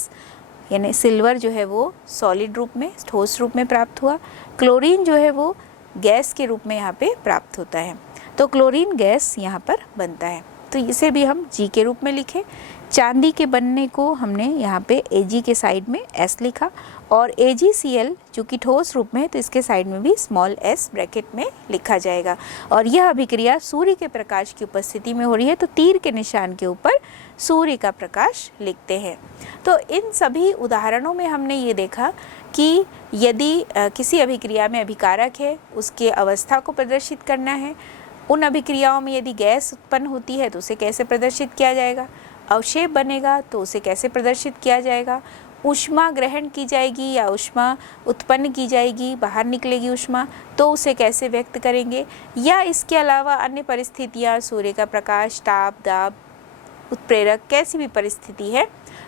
यानी सिल्वर जो है वो सॉलिड रूप में ठोस रूप में प्राप्त हुआ। क्लोरीन जो है वो गैस के रूप में यहाँ पे प्राप्त होता है तो क्लोरीन गैस यहाँ पर बनता है तो इसे भी हम G के रूप में लिखे। चांदी के बनने को हमने यहाँ पे Ag के साइड में S लिखा और AgCl जो कि ठोस रूप में है तो इसके साइड में भी स्मॉल s ब्रैकेट में लिखा जाएगा। और यह अभिक्रिया सूर्य के प्रकाश की उपस्थिति में हो रही है तो तीर के निशान के ऊपर सूर्य का प्रकाश लिखते हैं। तो इन सभी उदाहरणों में हमने ये देखा कि यदि किसी अभिक्रिया में अभिकारक है उसके अवस्था को प्रदर्शित करना है। उन अभिक्रियाओं में यदि गैस उत्पन्न होती है तो उसे कैसे प्रदर्शित किया जाएगा, अवशेष बनेगा तो उसे कैसे प्रदर्शित किया जाएगा, ऊष्मा ग्रहण की जाएगी या ऊष्मा उत्पन्न की जाएगी, बाहर निकलेगी ऊष्मा तो उसे कैसे व्यक्त करेंगे, या इसके अलावा अन्य परिस्थितियाँ सूर्य का प्रकाश, ताप, दाब, उत्प्रेरक कैसी भी परिस्थिति है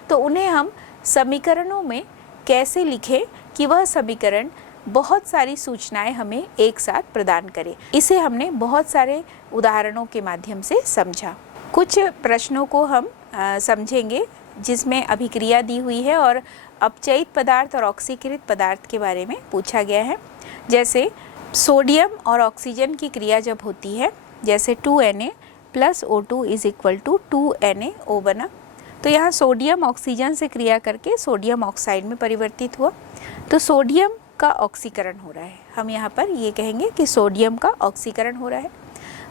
तो उन्हें हम समीकरणों में कैसे लिखें कि वह समीकरण बहुत सारी सूचनाएं हमें एक साथ प्रदान करे। इसे हमने बहुत सारे उदाहरणों के माध्यम से समझा। कुछ प्रश्नों को हम समझेंगे जिसमें अभिक्रिया दी हुई है और अपचयित पदार्थ और ऑक्सीकृत पदार्थ के बारे में पूछा गया है। जैसे सोडियम और ऑक्सीजन की क्रिया जब होती है, जैसे 2Na + O2 = 2NaO बना, तो यहाँ सोडियम ऑक्सीजन से क्रिया करके सोडियम ऑक्साइड में परिवर्तित हुआ तो सोडियम का ऑक्सीकरण हो रहा है। हम यहाँ पर ये कहेंगे कि सोडियम का ऑक्सीकरण हो रहा है।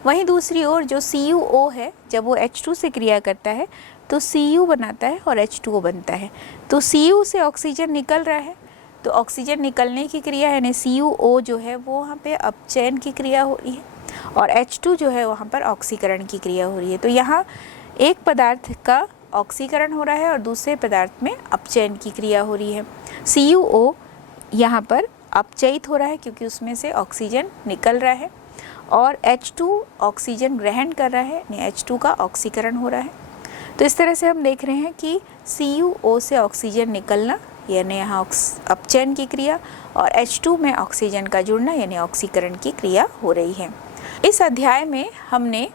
वहीं दूसरी ओर जो CuO है जब वो H2 से क्रिया करता है तो Cu बनाता है और H2O बनता है तो Cu से ऑक्सीजन निकल रहा है तो ऑक्सीजन निकलने की क्रिया यानी CuO जो है वो वहाँ पे अपचयन की क्रिया हो रही है और H2 जो है वहाँ पर ऑक्सीकरण की क्रिया हो रही है। तो यहाँ एक पदार्थ का ऑक्सीकरण हो रहा है और दूसरे पदार्थ में अपचयन की क्रिया हो रही है। CuO यहाँ पर अपचयित हो रहा है क्योंकि उसमें से ऑक्सीजन निकल रहा है और H2 ऑक्सीजन ग्रहण कर रहा है यानी H2 का ऑक्सीकरण हो रहा है। तो इस तरह से हम देख रहे हैं कि CuO से ऑक्सीजन निकलना यानी यहाँ अपचयन की क्रिया और H2 में ऑक्सीजन का जुड़ना यानी ऑक्सीकरण की क्रिया हो रही है। इस अध्याय में हमने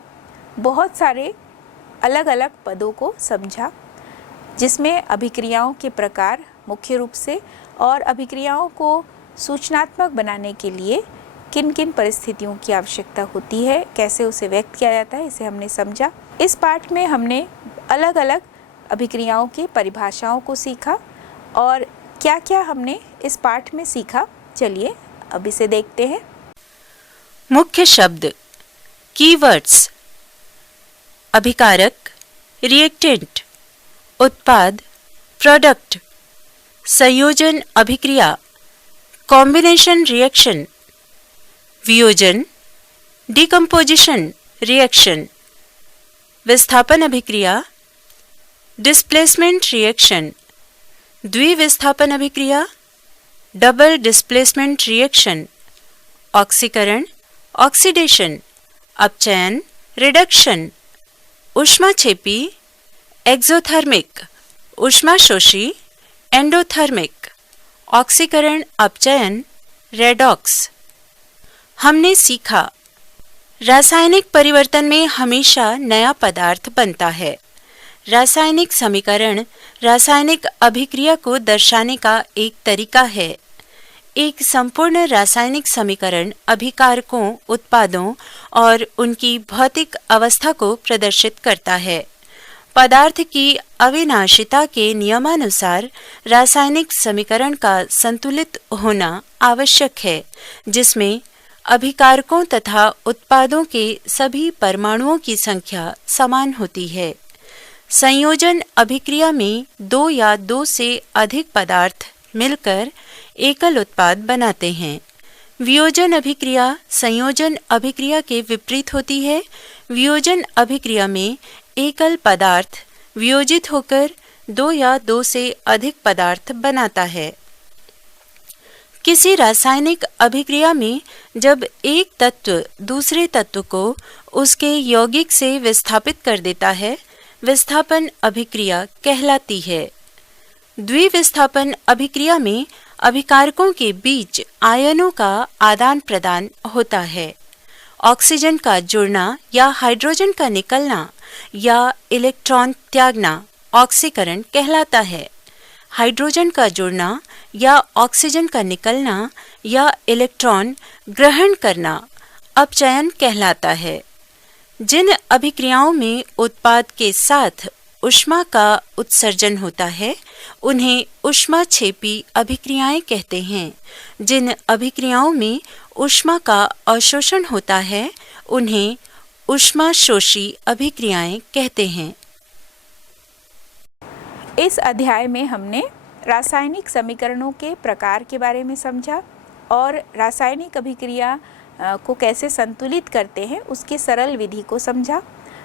बहुत सारे अलग अलग पदों को समझा जिसमें अभिक्रियाओं के प्रकार मुख्य रूप से और अभिक्रियाओं को सूचनात्मक बनाने के लिए किन किन परिस्थितियों की आवश्यकता होती है, कैसे उसे व्यक्त किया जाता है, इसे हमने समझा। इस पाठ में हमने अलग अलग अभिक्रियाओं की परिभाषाओं को सीखा और क्या क्या हमने इस पाठ में सीखा, चलिए अब इसे देखते हैं। मुख्य शब्द, कीवर्ड्स, अभिकारक, रिएक्टेंट, उत्पाद, प्रोडक्ट, संयोजन अभिक्रिया, कॉम्बिनेशन रिएक्शन, वियोजन, डिकम्पोजिशन रिएक्शन, विस्थापन अभिक्रिया, डिस्प्लेसमेंट रिएक्शन, द्विविस्थापन अभिक्रिया, डबल डिस्प्लेसमेंट रिएक्शन, ऑक्सीकरण, ऑक्सीडेशन, अपचयन, रिडक्शन, ऊष्माक्षेपी, एक्सोथर्मिक, ऊष्माशोषी, एंडोथर्मिक, ऑक्सीकरण, अपचयन, रेडॉक्स। हमने सीखा, रासायनिक परिवर्तन में हमेशा नया पदार्थ बनता है। रासायनिक समीकरण रासायनिक अभिक्रिया को दर्शाने का एक तरीका है। एक संपूर्ण रासायनिक समीकरण अभिकारकों, उत्पादों और उनकी भौतिक अवस्था को प्रदर्शित करता है। पदार्थ की अविनाशिता के नियमानुसार रासायनिक समीकरण का संतुलित होना आवश्यक है, जिसमें अभिकारकों तथा उत्पादों के सभी परमाणुओं की संख्या समान होती है। संयोजन अभिक्रिया में दो या दो से अधिक पदार्थ मिलकर एकल उत्पाद बनाते हैं। वियोजन अभिक्रिया संयोजन अभिक्रिया के विपरीत होती है। वियोजन अभिक्रिया में एकल पदार्थ वियोजित होकर दो या दो से अधिक पदार्थ बनाता है। किसी रासायनिक अभिक्रिया में जब एक तत्व दूसरे तत्व को उसके यौगिक से विस्थापित कर देता है, विस्थापन अभिक्रिया कहलाती है। द्विविस्थापन अभिक्रिया में अभिकारकों के बीच आयनों का आदान प्रदान होता है। ऑक्सीजन का जुड़ना या हाइड्रोजन का निकलना या इलेक्ट्रॉन त्यागना ऑक्सीकरण कहलाता है। हाइड्रोजन का जुड़ना या ऑक्सीजन का निकलना या इलेक्ट्रॉन ग्रहण करना अपचयन कहलाता है। जिन अभिक्रियाओं में उत्पाद के साथ ऊष्मा का उत्सर्जन होता है, उन्हें ऊष्माक्षेपी अभिक्रियाएं कहते हैं। जिन अभिक्रियाओं में ऊष्मा का अवशोषण होता है, उन्हें ऊष्माशोषी अभिक्रियाएं कहते हैं। इस अध्याय में हमने रासायनिक समीकरणों के प्रकार के बारे में समझा और रासायनिक अभिक्रिया को कैसे संतुलित करते हैं उसकी सरल विधि को समझा।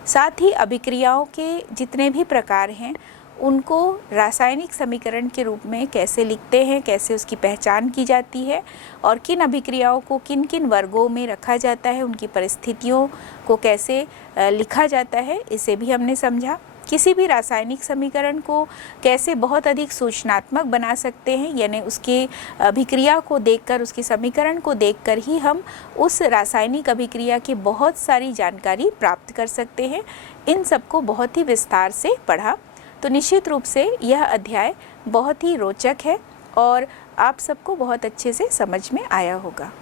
साथ ही अभिक्रियाओं के जितने भी प्रकार हैं उनको रासायनिक समीकरण के रूप में कैसे लिखते हैं, कैसे उसकी पहचान की जाती है और किन अभिक्रियाओं को किन किन वर्गों में रखा जाता है, उनकी परिस्थितियों को कैसे लिखा जाता है, इसे भी हमने समझा। किसी भी रासायनिक समीकरण को कैसे बहुत अधिक सूचनात्मक बना सकते हैं, यानी उसकी अभिक्रिया को देखकर, उसकी समीकरण को देखकर ही हम उस रासायनिक अभिक्रिया की बहुत सारी जानकारी प्राप्त कर सकते हैं। इन सबको बहुत ही विस्तार से पढ़ा, तो निश्चित रूप से यह अध्याय बहुत ही रोचक है और आप सबको बहुत अच्छे से समझ में आया होगा।